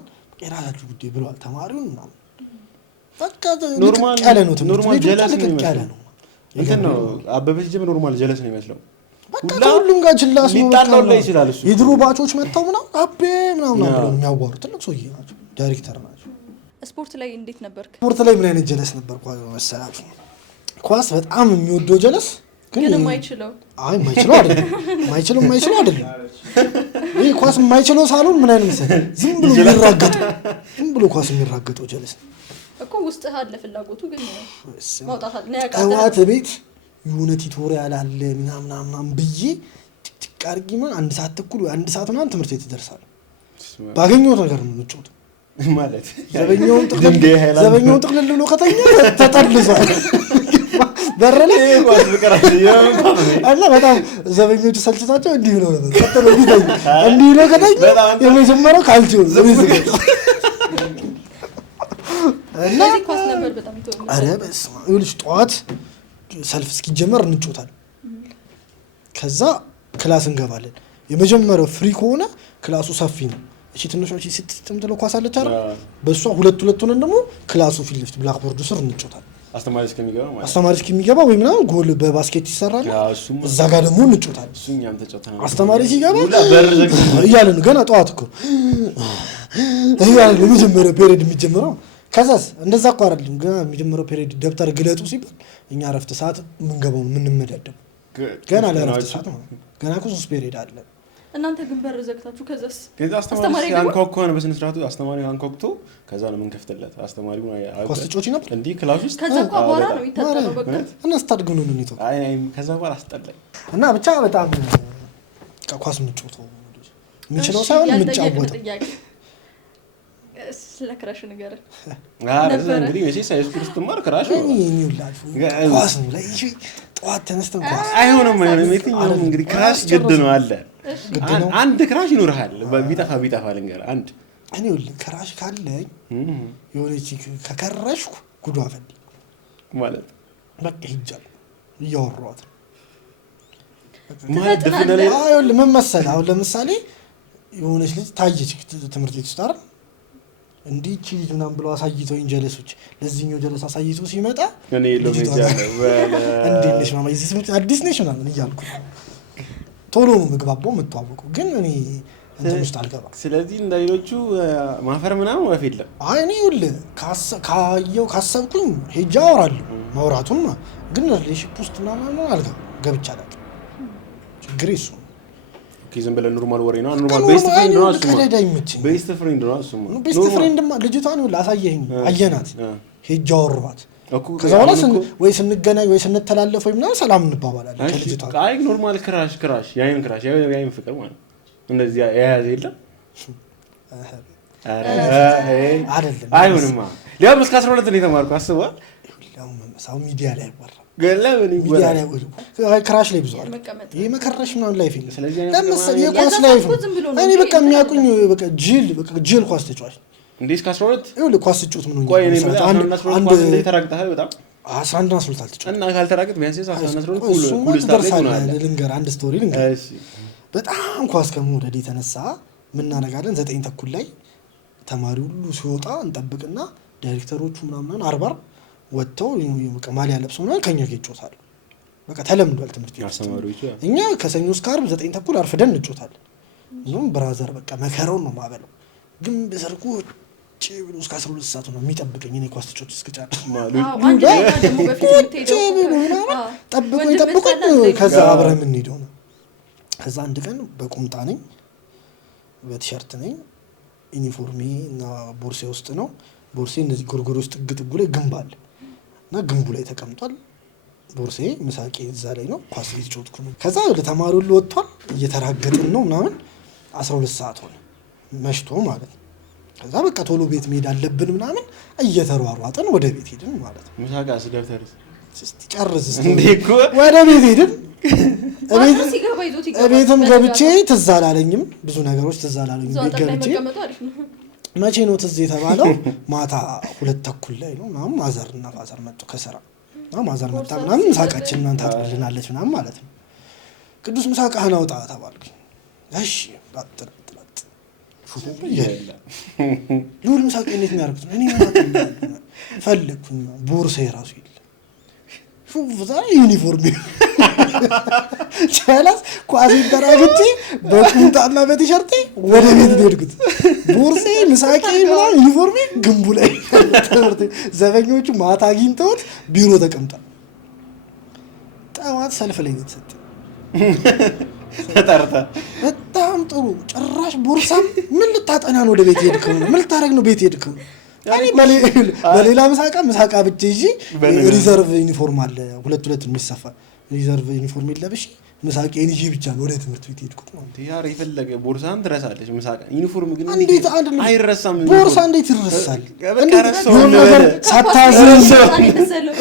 የራሳችሁ ጉዳይ ብለዋል ተማሪውን ምናምን በቃ ኖርማል ያለ ነው ኖርማል ጀለስ ነው እንትን ነው አበበች ጀም ኖርማል ጀለስ ነው የሚመስለው ሁሉም ጋር ጅላስ ነው ሊጣላው ላይ ይችላል። እሱ የድሮ ባቾች መጣው ምናምን አቤ ምናምን ነው የሚያዋሩ ትልቅ ሰውዬ ናቸው ዳይሬክተር ናቸው። ስፖርት ላይ እንዴት ነበርክ? ስፖርት ላይ ምን አይነት ጀለስ ነበርኩ መሰላችሁ? ኳስ በጣም የሚወደው ጀለስ ግን የማይችለው የማይችለው አይደለም። ይሄ ኳስ የማይችለው ሳይሆን ምን አይነት መሰለህ ዝም ብሎ ኳስ የሚራገጠው ጀለስ እኮ ውስጥ አለ ፍላጎቱ ግን ማውጣት አለ ነው ያቃተው። ጠዋት ቤት የሆነ ቲቶሪያል አለ ምናምን ብዬ ጭቃርጊ ማን 1 ሰዓት ተኩል ወይ 1 ሰዓት ምናምን ትምህርት ቤት ይደርሳል። ባገኘው ነገር ነው የምትጮት ማለት ዘበኛውን ጥቅልል ብሎ ከተኛ ተጠልዟል በረለ ኳስ ፍቅራሽ አላ በጣም ዘበኞቹ ሰልችታቸው እንዲህ ነው ነበር ከተለ ቢታይ እንዲህ ነው ከተኛ የመጀመሪያው ካልቾ እና ኳስ ነበር በጣም ይተው አረ በስማ ይኸውልሽ ጠዋት ሰልፍ እስኪጀመር እንጮታለን ከዛ ክላስ እንገባለን የመጀመሪያው ፍሪ ከሆነ ክላሱ ሰፊ ነው እሺ ትንሿ እሺ ስትምጥለው ኳስ አለች አይደል በሷ ሁለት ሆነን ደግሞ ክላሱ ፊት ለፊት ብላክቦርዱ ስር እንጮታለን አስተማሪ እስከሚገባ ወይ ምናምን ጎል በባስኬት ይሰራል እዛ ጋር ደግሞ እንጮታለን እሱኛም ተጫውተናል አስተማሪ ሲገባ እያለን ገና ጠዋት እኮ እያለን የመጀመሪያው ፔሪድ የሚጀምረው ከዛስ እንደዛ እኮ አይደለም ገና የሚጀምረው ፔሪድ ደብተር ግለጡ ሲባል እኛ ረፍት ሰዓት ምንገባው ምንመዳደብ ገና ለረፍት ሰዓት ማለት ገና እኮ 3 ፔሪድ አለ እናንተ ግን በር ዘግታችሁ ከዛስ አስተማሪ አንኳኳን በስነ ስርዓቱ አስተማሪ አንኳኩቶ ከዛ ነው የምንከፍትለት አስተማሪው ኳስ ተጫዋች ነበር እንዴ ክላስ ውስጥ ከዛ በኋላ ነው ይታጠረው በቃ እና ስታድጉ ነው ነው አይ ከዛ በኋላ አስጠላኝ እና ብቻ በጣም ኳስ ምንጮተው ምንችለው ሳይሆን ምንጫወተው ስለ ክራሽ ነገር እንግዲህ መቼ ሳይስኩል ስትማር ክራሽ ኳስ ነው ላይ ጠዋት ተነስተን ኳስ አይሆንም የትኛውም እንግዲህ ክራሽ ግድ ነው አለ አንድ ክራሽ ይኖርሃል ቢጠፋ ልንገር አንድ እኔ ክራሽ ካለኝ የሆነች ከከረሽኩ ጉዱ አፈል ማለት በቃ ይጃል እያወራሁት ማለት ደፍነለ አይወል ምን መሰለህ አሁን ለምሳሌ የሆነች ልጅ ታየች ትምህርት ቤት ውስጥ አይደል እንዲህ ልጅ ምናምን ብለው አሳይተውኝ ጀለሶች ለዚህኛው ጀለስ አሳይተው ሲመጣ እኔ ለምጃለ እንዴ ነሽ ማማ እዚህ ስምት አዲስ ነሽ ምናምን እያልኩ ቶሎ ነው ምግባባው መተዋወቁ ግን እኔ እንትን ውስጥ አልገባም ስለዚህ እንደሌሎቹ ማፈር ምናምን ወፍ የለም አይ እኔ ይኸውልህ ካሰብኩኝ ሄጄ አወራለሁ ማውራቱን ግን ሪሌሽንሺፕ ውስጥ ምናምን አልገባም ገብቻ አላውቅም ችግር እሱ ዝም ብለን ኖርማል ወሬ ነው ኖርማል ቤስት ፍሬንድ ነው እሱ ቤስት ፍሬንድ ነው እሱ ቤስት ፍሬንድ ልጅቷን አሳየኸኝ አየናት ሄጄ አወራኋት ከዛ በኋላ ወይ ስንገናኝ ወይ ስንተላለፍ ወይ ምናምን ሰላም እንባባላለን ከልጅቷ አይ ኖርማል ክራሽ ያይን ፍቅር ማለት እንደዚህ ያያዝ የለም አይደለም አይሆንማ ሊያም እስከ 12 ነው የተማርኩ አስበዋል ሰው ሚዲያ ላይ ወራ ገለምን ሚዲያ ላይ ወይ ክራሽ ላይ ብዙዋል ይሄ መከረሽ ምናምን ላይፍ የለም ለምሳሌ የኳስ ላይፍ እኔ በቃ የሚያቁኝ በቃ ጅል ኳስ ተጫዋች እንዴ እስከ 12 ይኸውልህ ኳስ ተጫዋች ምን ቆይ እኔ አንድ ተራግጠሃል በጣም 11 እና 12 አልተጫወተም እና ካልተራግጥ ቢያንስ 11 እና 12 ኩል ስታርት ነው ልንገር አንድ ስቶሪ ልንገር እሺ በጣም ኳስ ከመውደድ የተነሳ ምን እናደርጋለን 9 ተኩል ላይ ተማሪ ሁሉ ሲወጣ እንጠብቅና ዳይሬክተሮቹ ምናምን 40 ወጥተው በቃ ማሊያ ለብሰው ነው ከኛ ጋር ይጫወታሉ በቃ ተለምዷል ትምህርት አስተማሪዎቹ እኛ ከሰኞ እስከ ዓርብ 9 ተኩል አርፍደን እንጫወታለን ነው ብራዘር በቃ መከረው ነው ማበለው ግን በሰርኩ ጭብሉ እስከ 12 ሰዓት ነው የሚጠብቀኝ እኔ ኳስ ተጫዋች እስከጫወት አንድ ላይ ደግሞ በፊት ጠብቆኝ ከዛ አብረን እንሄደው ነው ከዛ አንድ ቀን በቁምጣ ነኝ በቲሸርት ነኝ ዩኒፎርሜ እና ቦርሴ ውስጥ ነው ቦርሴ እነዚህ ጎርጎር ውስጥ ጥግጥጉ ላይ ግንብ አለ እና ግንቡ ላይ ተቀምጧል ቦርሴ ምሳቄ እዛ ላይ ነው ኳስ እየተጫወትኩ ነው ከዛ ወደ ተማሪው ሁሉ ወጥቷል እየተራገጥን ነው ምናምን 12 ሰዓት ሆነ መሽቶ ማለት ከዛ በቃ ቶሎ ቤት መሄድ አለብን ምናምን እየተሯሯጥን ወደ ቤት ሄድን ማለት ነው ምሳቃስ ደብተርስ ጨርስ ወደ ቤት ሄድን እቤትም ገብቼ ትዝ አላለኝም ብዙ ነገሮች ትዝ አላለኝም ቤት ገብቼ መቼ ነው ትዝ የተባለው ማታ 2 ተኩል ላይ ነው ምናምን ማዘርና ፋዘር መጡ ከስራ ማዘር መጣ ምናምን ምሳቃችን ምናምን ታጥብልናለች ምናምን ማለት ነው ቅዱስ ምሳቃህን አውጣ ተባልኩኝ እሺ አጥጥጥ ሉል ምሳቄ እንዴት ነው ያደረኩት እኔ ማለት ፈለኩኝ ቦርሳዬ ራሱ የለ ሹፍ ዛሬ ዩኒፎርም ቻላስ ኳስ ተራግጬ በቁምጣና በቲሸርቴ ወደ ቤት ሄድኩት ቦርሳዬ ምሳቄ ምናምን ዩኒፎርም ግንቡ ላይ ዘበኞቹ ማታ አግኝተውት ቢሮ ተቀምጧል ጠዋት ሰልፍ ላይ ተሰጠ ተጠርታ በጣም ጥሩ ጭራሽ ቦርሳም ምን ልታጠና ነው ወደ ቤት ሄድከው ምን ልታረግ ነው ቤት ሄድከው እኔ በሌላ ምሳቃ ብቻ ይዤ ሪዘርቭ ዩኒፎርም አለ 2 የሚሰፋ ሪዘርቭ ዩኒፎርም ለብሼ ምሳቄን ይዤ ብቻ ነው ወደ ትምህርት ቤት ሄድኩት ማለት ነው። ያሬ የፈለገ ቦርሳን ትረሳለች ምሳቄ ዩኒፎርም ግን እንዴት አይረሳም። ቦርሳ እንዴት ይረሳል? የሆነ ነገር ሳታዝ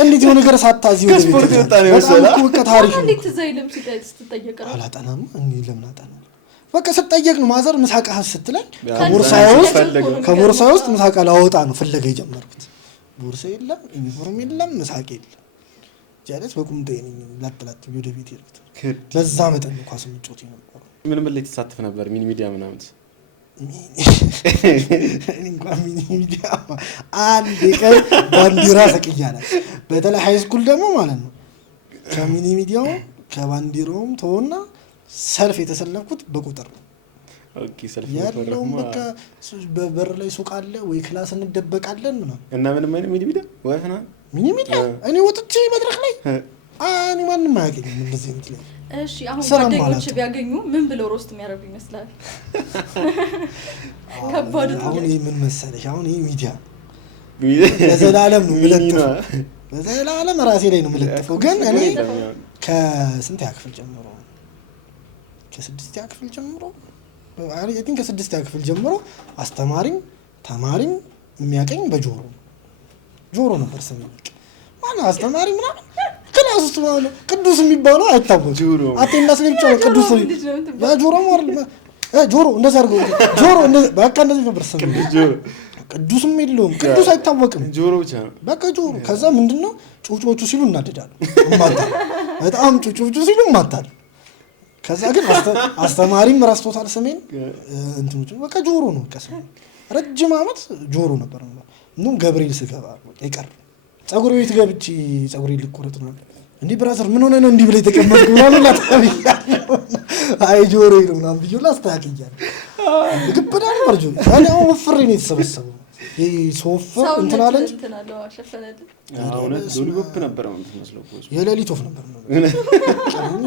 እንዴት የሆነ ነገር ሳታዝ ወደ ስፖርት ወጣ ነው መሰለህ። በቃ ታሪክ ነው። እንዴት እዛ ይለም ስትጠየቅ ነው አላጠናም እኔ ለምን አጠና በቃ ስትጠየቅ ነው ማዘር ምሳቃ ስትለኝ ከቦርሳ ውስጥ ምሳቃ ላወጣ ነው ፍለጋ የጀመርኩት። ቦርሳ የለም ዩኒፎርም የለም ምሳቄ የለም ጃለስ በቁምጤ ነኝ ላጥላጥ ወደ ቤት ሄድኩት። በዛ መጠን ነው ኳስ ምጮት ነበር። ምን ላይ ተሳተፍ ነበር ሚኒ ሚዲያ ምናምን እንኳን ሚኒ ሚዲያ አንድ ቀን ባንዲራ ሰቅያለሁ። በተለይ ሃይ ስኩል ደግሞ ማለት ነው ከሚኒ ሚዲያው ከባንዲራውም ተወና ሰልፍ የተሰለፍኩት በቁጥር ነው። ኦኬ ሰልፍ ያለው በቃ በበር ላይ ሱቅ አለ ወይ ክላስ እንደበቃለን ምናምን እና ምንም አይነት ሚኒ ሚዲያ ወይና ሚኒ ሚዲያ እኔ ወጥቼ መድረክ ላይ እኔ ማንንም አያገኝም እንደዚህ እንት ላይ። እሺ አሁን ጓደኞች ቢያገኙ ምን ብለው ሮስት የሚያደርጉ ይመስላል? ከባድ ነው። አሁን ምን መሰለሽ አሁን ይሄ ሚዲያ ለዘላለም ነው የሚለጥፈው ለዘላለም ራሴ ላይ ነው የሚለጥፈው። ግን እኔ ከስንት ያክፍል ጀምሮ ከ6ኛ ክፍል ጀምሮ አይ ቲንክ ከ6ኛ ክፍል ጀምሮ አስተማሪም ተማሪም የሚያቀኝ ጆሮ ነበር ስሜ። ማን አስተማሪ ምናምን ክላስ ውስጥ ማለት ቅዱስ የሚባለው አይታወቅም። አቴንዳንስ ላይ ብቻ ቅዱስ ያ ጆሮ ማለት ጆሮ እንደዛ አድርገው ጆሮ በቃ እንደዚህ ነበር ስሜ። ቅዱስም የለውም ቅዱስ አይታወቅም ጆሮ ብቻ በቃ ጆሮ። ከዛ ምንድነው ጩጮቹ ሲሉ እናደዳሉ ማታል በጣም ጩጮቹ ሲሉ ማታል። ከዛ ግን አስተማሪም ራስቶታል ስሜን እንትኑ በቃ ጆሮ ነው በቃ ስሜ። ረጅም አመት ጆሮ ነበር ነው ነው ገብርኤል ስገባ አይቀር ጸጉር ቤት ገብቼ ጸጉሬን ልቆረጥ ነው እንዴ ብራዘር ምን ሆነ ነው እንዲህ ብለ ተቀመጥኩ ምናምን ላታብያለሁ። አይ ጆሮ ነው ብዬ ላስተካክያለሁ። ግብዳ ነበር ጆሮ እኔ አሁን ወፍሬ ነው የተሰበሰበው ይሄ ሶፍ እንትን አለ አሁን ዶሊጎፕ ነበር ማለት መስለው የሌሊት ወፍ ነበር ነው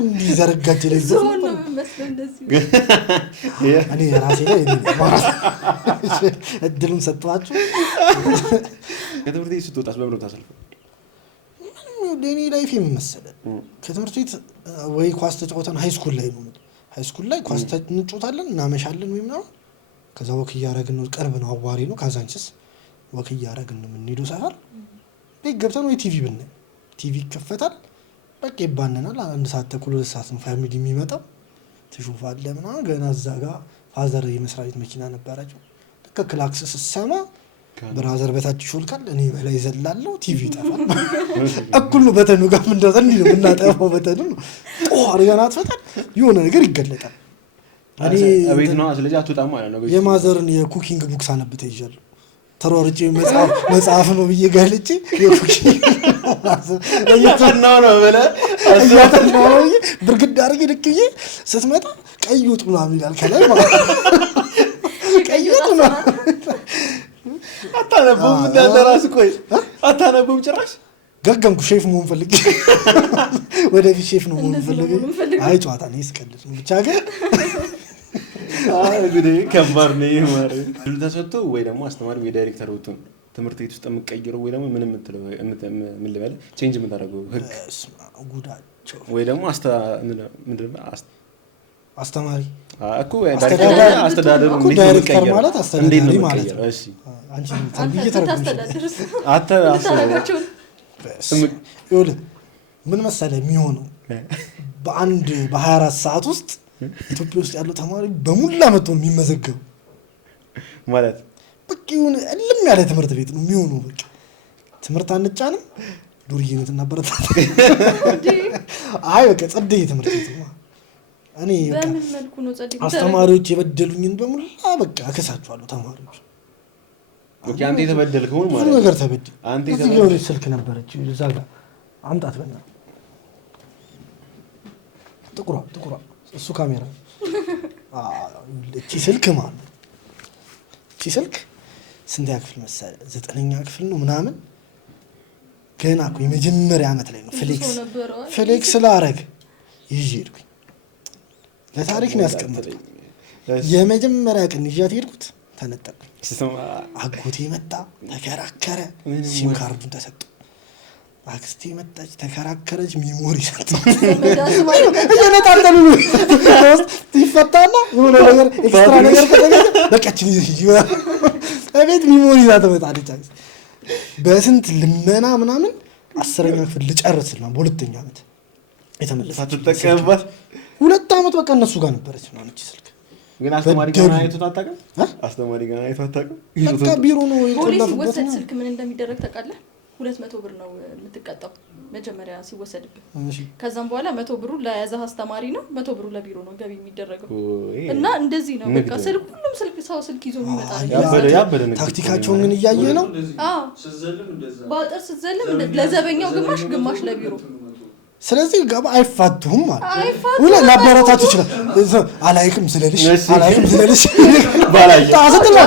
እንዲህ ዘረጋች ለዚህ ነው መስለው እንደዚህ እኔ ራሴ ላይ እድሉን ሰጥቷቸው ከትምህርት ቤት ስትወጣስ በምን ነው ታሰልፈው? ለኔ ላይፍ የምመሰለ ከትምህርት ቤት ወይ ኳስ ተጫውተን ሃይ ስኩል ላይ ነው ሃይ ስኩል ላይ ኳስ እንጫወታለን እናመሻለን ወይም ነው ከዛ ወክ ያረግን ነው ቅርብ ነው አዋሪ ነው ካዛንችስ ወክ ያረግን ነው የምንሄደው ሰፈር ቤት ገብተን ወይ ቲቪ ይከፈታል በቃ ይባነናል። አንድ ሰዓት ተኩል 2 ሰዓት ነው ፋሚሊ የሚመጣው ትሹፋለህ ምናምን ገና እዛ ጋር ፋዘር የመስራቤት መኪና ነበራቸው ከክላክስ ሲሰማ ብራዘር በታች ይሾልካል እኔ በላይ ዘላለሁ ቲቪ ይጠፋል። እኩል ነው በተኑ ጋር እንደዛ እንዴ ነው እናጠፋው በተኑ አሪጋና አጥፈታል የሆነ ነገር ይገለጣል። እኔ አቤት ነው ስለዚህ አትወጣም ማለት ነው። የማዘርን የኩኪንግ ቡክስ አነብተ ይዣለሁ ተሯርጬ መጽሐፍ ነው ብዬ ጋልጬ የኩኪንግ እያጠናው ነው በለ እያጠናው ነው ብርግድ አድርጌ ልክዬ ስትመጣ ቀይ ወጥ ምናምን ይላል ከላይ ማለት ቀይ ወጥ ነው አታነቡም እንዳለ ራስ ቆይ አታነቡም ጭራሽ ገገምኩ ሼፍ መሆን ፈልጌ ወደፊት ሼፍ ነው መሆን ፈልጌ አይ ጨዋታ ነው ይስቀልጥ ነው ብቻ ግን እንግዲህ ከባድ ነው ይማር ሁሉ ተሰጥቶ ወይ ደግሞ አስተማሪ ወይ ዳይሬክተር ወጥቶ ትምህርት ቤት ውስጥ የምትቀይረው ወይ ደግሞ ምን የምትለው ምን ልበል ቼንጅ የምታደርገው ህግ ጉዳቸው ወይ ደግሞ አስተማሪ እኮ አስተዳደሩ ዳይሬክተር ማለት አስተዳዳሪ ማለት ነው። እሺ አንቺ ተብዬ ተረጋግሽ አስተዳደሩ ምን መሰለህ የሚሆነው በ24 ሰዓት ውስጥ ኢትዮጵያ ውስጥ ያለው ተማሪ በሙላ መጥቶ የሚመዘገቡ ማለት በቃ ይሁን እልም ያለ ትምህርት ቤት ነው የሚሆነው። በቃ ትምህርት አንጫንም ዱርዬነት እናበረታታ አይ በቃ ጸደይ ትምህርት ቤት ነው። እኔ በምን መልኩ ነው ጸደይ አስተማሪዎች የበደሉኝን በሙላ በቃ አከሳቸዋለሁ ተማሪዎች። ኦኬ አንተ የተበደልከው ማለት ነው ነገር ተበደል አንተ የተበደልከው ስልክ ነበረች እዛ ጋር አምጣት በእና ጥቁሯ እሱ ካሜራ እቺ ስልክ ማለት እቺ ስልክ ስንተኛ ክፍል መሰለህ 9ኛ ክፍል ነው ምናምን ገና እኮ የመጀመሪያ አመት ላይ ነው ፍሌክስ ላረግ ይዤ ሄድኩኝ። ለታሪክ ነው ያስቀመጥኩት። የመጀመሪያ ቀን ይዣት ሄድኩት ተነጠቅኩኝ። አጎቴ መጣ ተከራከረ ሲም ካርዱን ተሰጠው አክስቴ መጣች፣ ተከራከረች፣ ሚሞሪ እየነጣጠሉ ነው ይፈታና የሆነ ነገር ኤክስትራ ነገር ከተገኘ በቃችን እቤት ሚሞሪ ይዛ ትመጣለች። በስንት ልመና ምናምን 10ኛ ክፍል ልጨርስ ነው በሁለተኛ ዓመት የተመለሰች ተጠቀምባት 2 ዓመት በቃ እነሱ ጋር ነበረች ነው አንቺ ስልክ ግን አስተማሪ ጋር አይተው ታጣቀም አስተማሪ ጋር አይተው ታጣቀም በቃ ቢሮ ነው የተለፈበት ነው። ስልክ ምን እንደሚደረግ ታውቃለህ? 200 ብር ነው የምትቀጣው መጀመሪያ ሲወሰድብህ። ከዛም በኋላ 100 ብሩ ለያዘህ አስተማሪ ነው፣ 100 ብሩ ለቢሮ ነው ገቢ የሚደረገው። እና እንደዚህ ነው በቃ ስልክ ሁሉም ስልክ ሰው ስልክ ይዞ የሚመጣ ያበደ ታክቲካቸውን ግን እያየ ነው። ስዘልም እንደዛ ባጠር ስዘልም ለዘበኛው ግማሽ ለቢሮ። ስለዚህ ጋባ አይፋቱም ማለት ወላ ላበረታቱ ይችላል። አላይክም ስለልሽ ባላየ ታሰጥላ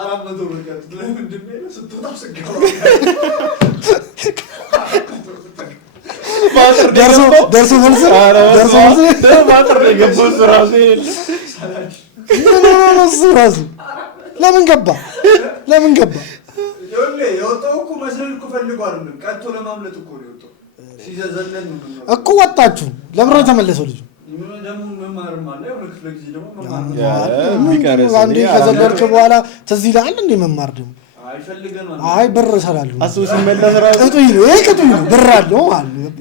አራት መቶ ብር ለምንድን ነው ስትወጣ ስጋው ደርሶ መልስ ባጠር የገባው ራሱ ራሱ ለምን ገባ የወጣው እኮ መስለን እኮ ፈልጎ አይደለም ቀጥቶ ለማምለጥ እኮ ነው የወጣው። ሲዘዘለን ነው እኮ ወጣችሁ ለምን ነው ተመለሰው ልጅ ደግሞ መማርም አለ የሆነ ክፍለ ጊዜ ደግሞ አንዴ ከዘለልክ በኋላ ትዝ ይልሃል እንዴ መማር ደግሞ አይ ብር እሰራለሁ አሱ ሲመለስ ራሱ ቅጡኝ ነው ብር አለው ማለት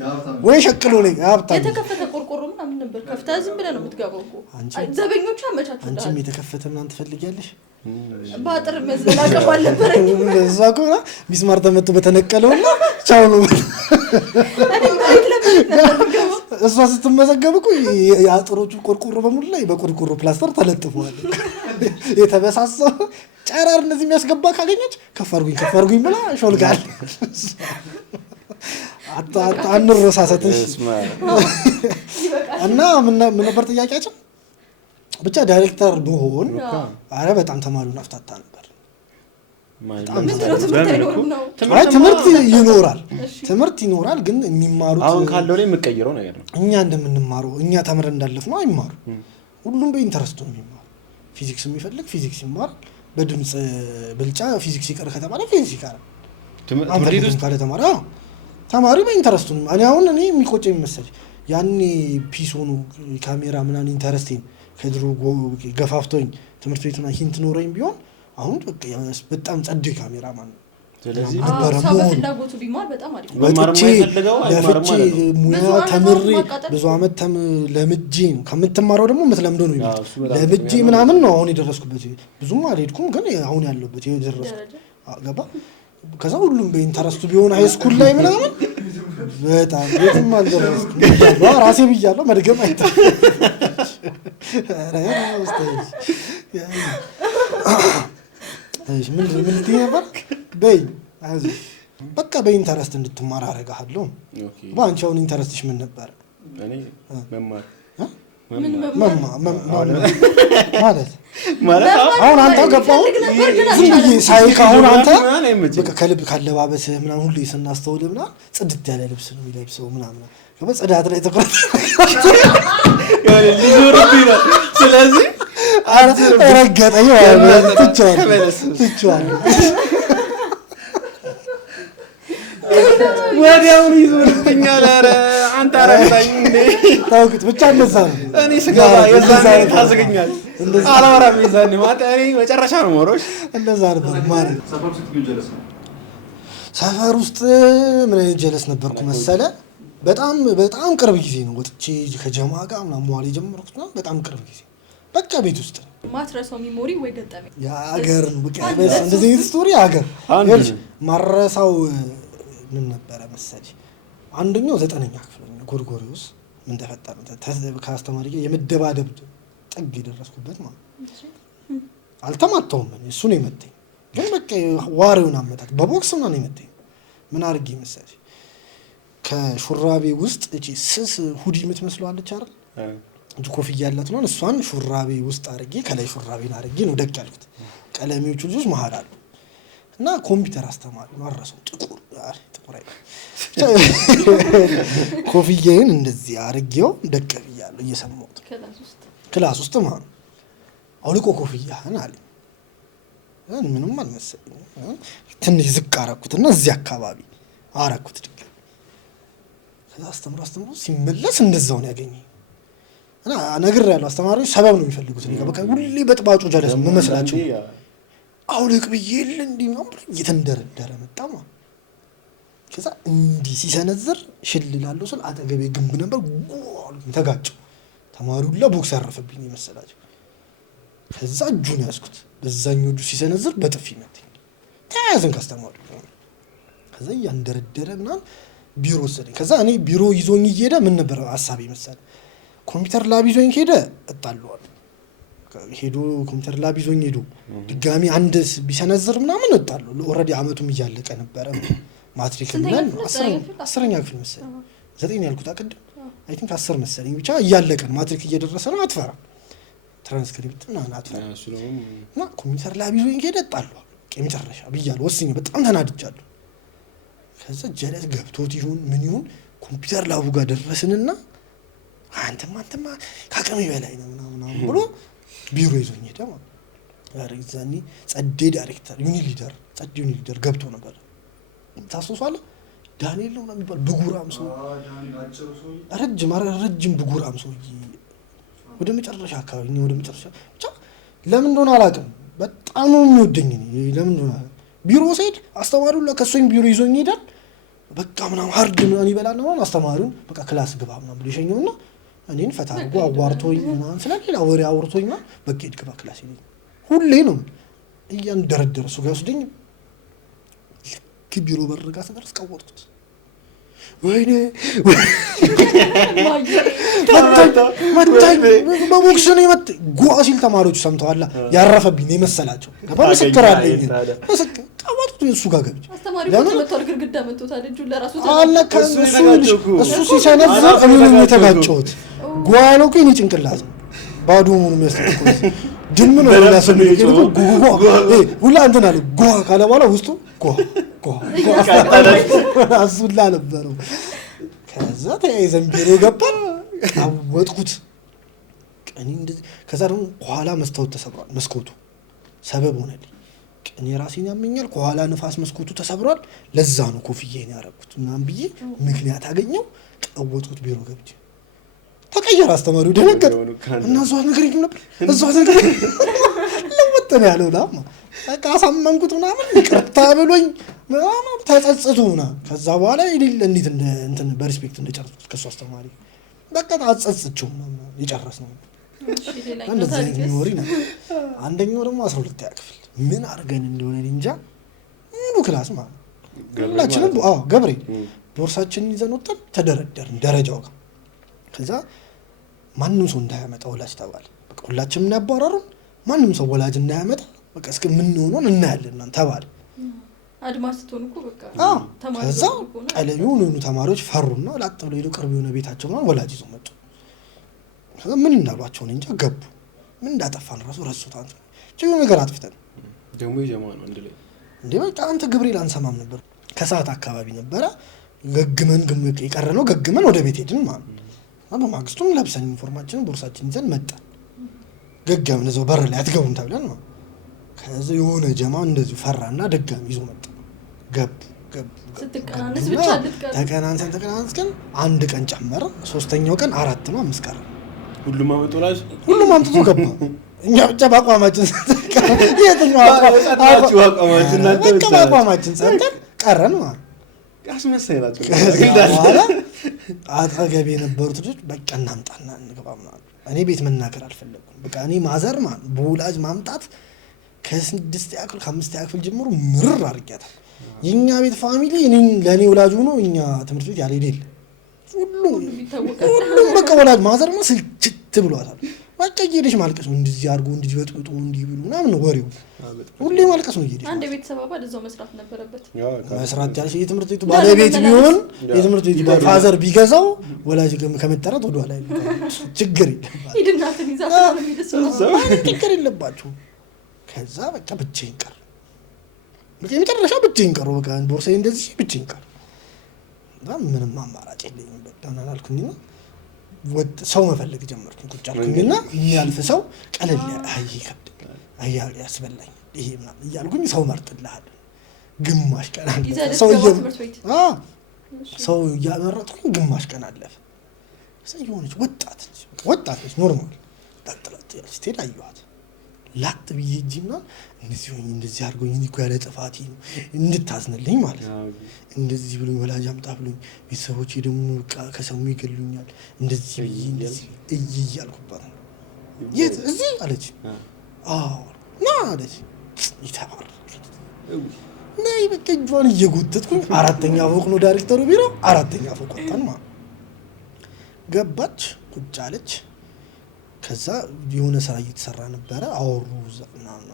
ወይ ሸቅሎ ላይ ሀብታም የተከፈተ ቆርቆሮ ምናምን ነበር ከፍተህ ዝም ብለህ ነው የምትገባው እኮ ዘበኞቹ አመቻቹልሃል። አንቺም የተከፈተ ምናምን ትፈልጊያለሽ? ባጥር መዘላቀም አልነበረኝም እንደዛ ከሆነ ሚስማር ተመቶ በተነቀለውና ቻው ነው እሷ ስትመዘገብ እኮ የአጥሮቹ ቆርቆሮ በሙሉ ላይ በቆርቆሮ ፕላስተር ተለጥፈዋል። የተበሳሰው ጨረር እነዚህ የሚያስገባ ካገኘች ከፍ አድርጉኝ ብላ ሾልጋል። አንረሳሰትሽ እና ምን ነበር ጥያቄያችን? ብቻ ዳይሬክተር ብሆን አረ በጣም ተማሪውን አፍታታ ነበር። ትምህርት ይኖራል ግን የሚማሩት አሁን ካለው ላይ የምቀይረው ነገር ነው። እኛ እንደምንማረው እኛ ተምረን እንዳለፍነው አይማሩ። ሁሉም በኢንተረስቱ ነው የሚማሩ። ፊዚክስ የሚፈልግ ፊዚክስ ይማራል። በድምጽ ብልጫ ፊዚክስ ይቀር ከተባለ ፊዚክስ ይቀራል። ትምህርት ውስጥ ካለ ተማሪ በኢንተረስቱ ነው። እኔ የሚቆጨኝ መሰለኝ ያኔ ፒስ ሆኖ ካሜራ ምናምን ኢንተረስቲንግ ከድሮ ገፋፍቶኝ ትምህርት ቤቱና ሂንት ኖረኝ ቢሆን አሁን በጣም ጸድ ካሜራማን ነው። ስለዚህ ፍላጎቱ ቢማር በጣም አሪፍ ነው። ለፍቼ ሙያ ተምሬ ብዙ አመት ለምጄ ነው ከምትማረው ደግሞ የምትለምደው ነው ለምጄ ምናምን ነው አሁን የደረስኩበት። ብዙም አልሄድኩም ግን አሁን ያለበት የደረስኩት ገባ። ከዛ ሁሉም በኢንተረስቱ ቢሆን ሃይስኩል ላይ ምናምን በጣም የትም አልደረስኩም ብያለሁ። ራሴ ብያለሁ መድገም ምን ነበር በይ በቃ በኢንተረስት እንድትማር አደርግሃለሁ። በአንቺ አሁን ኢንተረስትሽ ምን ነበር? እኔ መማር ማለት አሁን አንተ ገባሁ ዝም ብዬ ሳይክ አሁን አንተ በቃ ከልብ ካለባበስህ ምናምን ሁሉ ስናስተውል ምናምን ጽድት ያለ ልብስ ነው የሚለብሰው ምናምን ጽዳት ላይ ትኩረት ስለዚህ ረገጠኝ ትቼዋለሁ ወዲያውኑ ይዞልኛል። ኧረ አንተ አረጋኝ እንዴ ታውቁት ብቻ እንደዛ ነው። እኔ ስገባ የዛኔ ታስገኛል አላወራም። የዛኔ ማለት እኔ መጨረሻ ነው ሞሮሽ እንደዛ ነበር ማለት። ሰፈር ውስጥ ምን አይነት ጀለስ ነበርኩ መሰለ? በጣም ቅርብ ጊዜ ነው ወጥቼ ከጀማ ጋር ምናምን መዋል የጀመርኩት ነው። በጣም ቅርብ ጊዜ በቃ ቤት ውስጥ ማትረሳው ሚሞሪ ወይ ገጠመኝ የሀገር ነው በቃ እንደዚህ ስቶሪ ሀገር ማረሳው ምን ነበረ መሰለኝ? አንደኛው 9ኛ ክፍል ጎርጎሪዮስ ምን ተፈጠረ ከአስተማሪ ጋር የመደባደብ ጥግ የደረስኩበት ማለት አልተማታውም። እሱ ነው የመታኝ ግን በቃ ዋሬውን አመጣት በቦክስ ምናምን ነው የመታኝ። ምን አድርጌ መሰለኝ? ከሹራቤ ውስጥ እቺ ስስ ሁዲ የምትመስለዋለች አይደል እንጂ ኮፍያ ያላት ነው። እሷን ሹራቤ ውስጥ አድርጌ ከላይ ሹራቤን አድርጌ ነው ደቅ ያልኩት። ቀለሚዎቹ ልጆች መሀል አሉ እና ኮምፒውተር አስተማሪ ነው አረሰው ጥቁር ኮፍያዬን እንደዚህ አድርጌው ደቅ ብያለሁ እየሰማሁት ክላስ ውስጥ ማለት አውልቆ ኮፍያህን አለኝ። ምንም አልመሰለኝም። ትንሽ ዝቅ አረኩትና እዚህ አካባቢ አረኩት ድጋሚ። ከዛ አስተምሮ ሲመለስ እንደዛው ነው ያገኘኝ። እና ነግሬያለሁ፣ አስተማሪዎች ሰበብ ነው የሚፈልጉት። በቃ ሁሌ በጥባጩ ጀለስ መመስላቸው አውልቅ ብዬ የለ እንዲህ ምናምን ብሎ እየተንደረደረ መጣ። ከዛ እንዲህ ሲሰነዝር ሽል ላለው ስል አጠገቤ ግንብ ነበር፣ ተጋጨው። ተማሪው ሁላ ቦክስ ያረፈብኝ የመሰላቸው። ከዛ እጁን ያዝኩት፣ በዛኛው እጁ ሲሰነዝር በጥፊ መታኝ። ተያያዝን ካስተማሪው። ከዛ እያንደረደረ ምናምን ቢሮ ወሰደኝ። ከዛ እኔ ቢሮ ይዞኝ እየሄደ ምን ነበር ሀሳቤ መሰለህ? ኮምፒውተር ላብ ይዞኝ ሄደ እጣለዋለሁ። ሄዶ ኮምፒውተር ላብ ይዞኝ ሄዶ ድጋሚ አንድ ቢሰነዝር ምናምን እጣለሁ። ኦልሬዲ አመቱም እያለቀ ነበረ። ማትሪክ ምናምን 10ኛ ክፍል መሰለኝ 9 ያልኩት አቅድም አይ ቲንክ 10 መሰለኝ። ብቻ እያለቀ ማትሪክ እየደረሰ ነው። አትፈራ ትራንስክሪፕት እና አትፈራ እና ኮምፒውተር ላብ ይዞኝ ሄደ እጣለዋለሁ። የመጨረሻ ብያለሁ፣ ወስኜ በጣም ተናድጃለሁ። ከዛ ጀለስ ገብቶት ይሁን ምን ይሁን ኮምፒውተር ላቡ ጋር ደረስንና አንተማ ከአቅሜ በላይ ነው ምናምን ብሎ ቢሮ ይዞኝ ሄደ ማለት ነው። ዛኔ ጸዴ ዳይሬክተር ዩኒሊደር ገብቶ ነበር። ታስታውሳለህ? ዳንኤል ነው የሚባል ብጉራም ሰው፣ ረጅም ብጉራም ሰው ወደ መጨረሻ አካባቢ ወደ መጨረሻ ብቻ ለምን እንደሆነ አላውቅም፣ በጣም ነው የሚወደኝ። ለምን እንደሆነ ቢሮ ስሄድ አስተማሪው ለከሶኝ ቢሮ ይዞኝ ሄዳል። በቃ ምናምን ሀርድ ምናምን ይበላል ነው አስተማሪው በቃ ክላስ ግባ ምናምን ብሎ ይሸኘውና እኔን ፈታ አድርጎ አዋርቶኝ ምናምን ስለሌላ ወሬ አውርቶኝ በቃ ሂድ ግባ ክላስ ይለኝ። ሁሌ ነው እያንደረደረ እሱ ጋር ወስደኝ ቢሮ በር ጋር ስደርስ ቀወጥኩት። ወይኔ መታኝ በቦክስ ነው የመታኝ። ጓ ሲል ተማሪዎቹ ሰምተዋላ። ያረፈብኝ የመሰላቸው ምስክር አለኝ። ቀወጥኩት እሱ ጋር ገብቼ እሱ ሲሰነዝር እኔ የተጋጨሁት ጓ ያለው እኔ ጭንቅላት ባዶ መሆኑ የሚያስጠቅቁት ድም ነው ላሰም ሁላ እንትን አለ ጓ ካለ በኋላ ውስጡ ጓ አሱላ ነበረው። ከዛ ተያይዘን ቢሮ ገባን፣ አወጥኩት ቀኒ እንደዚህ። ከዛ ደግሞ ከኋላ መስታወት ተሰብሯል፣ መስኮቱ ሰበብ ሆነልኝ። ቀኒ ራሴን ያመኛል፣ ከኋላ ንፋስ መስኮቱ ተሰብሯል። ለዛ ነው ኮፍዬን ያረኩት ምናምን ብዬ ምክንያት አገኘው። ቀወጥኩት ቢሮ ገብቼ ተቀየረ። አስተማሪው ደነገጠ እና እዛው ነገር ነበር እዛው ነገር ለወጥነ ያለው ላማ በቃ አሳመንኩት ምናምን ይቅርታ ብሎኝ ምናምን ተጸጽቱና ከዛ በኋላ ይልል እንዴት እንትን በሪስፔክት እንደጨረስኩት ከሱ አስተማሪ በቃ ተጸጽቹ ምናምን የጨረስነው እንደዚህ ሚሞሪ ነው። አንደኛው ደግሞ 12 ያክፍል ምን አርገን እንደሆነ እንጃ ሙሉ ክላስ ማለት ሁላችንም ገብሬ ቦርሳችንን ይዘን ወጣን፣ ተደረደርን ደረጃው ጋር። ከዛ ማንም ሰው እንዳያመጣ ወላጅ ተባለ። በቃ ሁላችንም ያባረሩን፣ ማንም ሰው ወላጅ እንዳያመጣ በቃ እስከ ምን ሆኖን እናያለን ተባለ። አድማስ ተሆነ እኮ በቃ ተማሪዎች ከዛ ቀለዩን ተማሪዎች ፈሩና ላጥ ብለው ሄደው ቅርብ የሆነ ቤታቸው ነው ወላጅ ይዘው መጡ። ከዛ ምን እንዳሏቸው ነው እንጂ ገቡ። ምን እንዳጠፋን ራሱ ረሱት። አንተ ጭዩ ነገር አጥፍተን ደግሞ የጀማው አንድ ላይ እንዴ በቃ አንተ ገብርኤል አንሰማም ነበር። ከሰዓት አካባቢ ነበረ ገግመን የቀረነው ገግመን ወደ ቤት ሄድን ማለት ነው። በማግስቱም ለብሰን ዩኒፎርማችንን ቦርሳችንን ይዘን መጣን። ገገምን እዛው በር ላይ አትገቡም ተብለን ነው። ከዛ የሆነ ጀማ እንደዚሁ ፈራና ደጋሚ ይዞ መጣ። ገቡ ስትቀናነስ ብቻ አልተቀረ ተቀናነስን። አንድ ቀን ጨመረ። 3ኛው ቀን 4 ነው 5 ቀረ። ሁሉም አምጥቶ ገባ። እኛ ብቻ በአቋማችን በአቋማችን ጸንተን ቀረን ማለት ያስመሰላችሁ። አጠገቤ የነበሩት ልጆች በቃ እናምጣና እንግባ ምናምን። እኔ ቤት መናገር አልፈለኩም። በቃ እኔ ማዘር ማለት በወላጅ ማምጣት ከ6 ያክል ከ5 ያክል ጀምሮ ምርር አድርጊያታል። የኛ ቤት ፋሚሊ ለእኔ ወላጅ ሆኖ እኛ ትምህርት ቤት ያልሄደ የለ። ሁሉም በቃ ወላጅ ማዘር ነው ስልችት ብሏታል። በቃ እየሄደች ማልቀስ ነው። እንደዚህ አድርጎ እንደዚህ በጥብጦ እንዲህ ብሎ ምናምን ወሬው ሁሌ ማልቀስ ነው። እየሄደች አንድ ቤተሰብ አባል እዛው መስራት ነበረበት። መስራት ያልሽ የትምህርት ቤቱ ባለቤት ቢሆን የትምህርት ቤቱ ፋዘር ቢገዛው ወላጅ ከመጠራት ወደ ኋላ ችግር የለባቸው። ከዛ በቃ ብቻዬን ቀር የመጨረሻ ብቻዬን ቀሩ። በቃ ቦርሳዬ እንደዚህ ብቻዬን ቀር። ምንም አማራጭ የለኝም። በቃ አልኩኝና ሰው መፈለግ ጀመርኩኝ። ቁጭ አልኩኝና የሚያልፍ ሰው ቀለል ይከብዳል፣ ያስበላኝ ይሄ ምናምን እያልኩኝ ሰው መርጥልሃል ግማሽ ቀን አለፈ ሰው እያመረጥኩኝ ግማሽ ቀን አለፈ የሆነች ወጣት ነች ኖርማል ላጥላት ያለች ስትሄድ አየኋት ላጥ ብዬ እጅና እንደዚህ አድርጎኝ እኮ ያለ ጥፋቴ ነው እንድታዝንልኝ ማለት ነው እንደዚህ ብሎኝ ወላጅ አምጣ ብሎኝ ቤተሰቦቼ ደግሞ ከሰሙ ይገሉኛል እንደዚህ ብዬ እንደዚህ እያልኩባት ነው የት እዚህ አለች አዎ ና አለች ይታወር ነይ በቃ እጇን እየጎተትኩኝ አራተኛ ፎቅ ነው ዳይሬክተሩ ቢሮ አራተኛ ፎቅ ወጣን ማለት ገባች ቁጭ አለች ከዛ የሆነ ስራ እየተሰራ ነበር አወሩ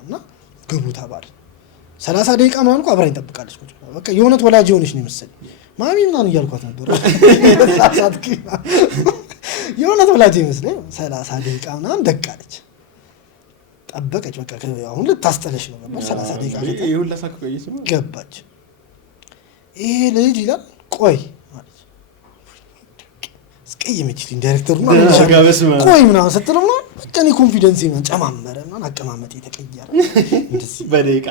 እና ግቡ ተባለ 30 ደቂቃ ምናምን አብራኝ ተጠብቃለች ቁጭ በቃ የሆነት ወላጅ ሆነች ነው መሰለኝ ማሚ ምናምን እያልኳት ነበር የሆነት ወላጅ ይመስለኝ 30 ደቂቃ ምናምን ደቃለች ጠበቀች በቃ አሁን ልታስጠለሽ ነው ነበር 30 ደቂቃ ይሁን ለሳክ ቆይስ ገባች ይሄ ልጅ ይላል ቆይ ማለት ስቀየመችልኝ ዳይሬክተሩ ነው ቆይ ምናምን ስትለው ነው በቃ እኔ ኮንፊደንስ ይማን ጨማመረ ምናምን አቀማመጥ የተቀየረ እንደዚህ በደቂቃ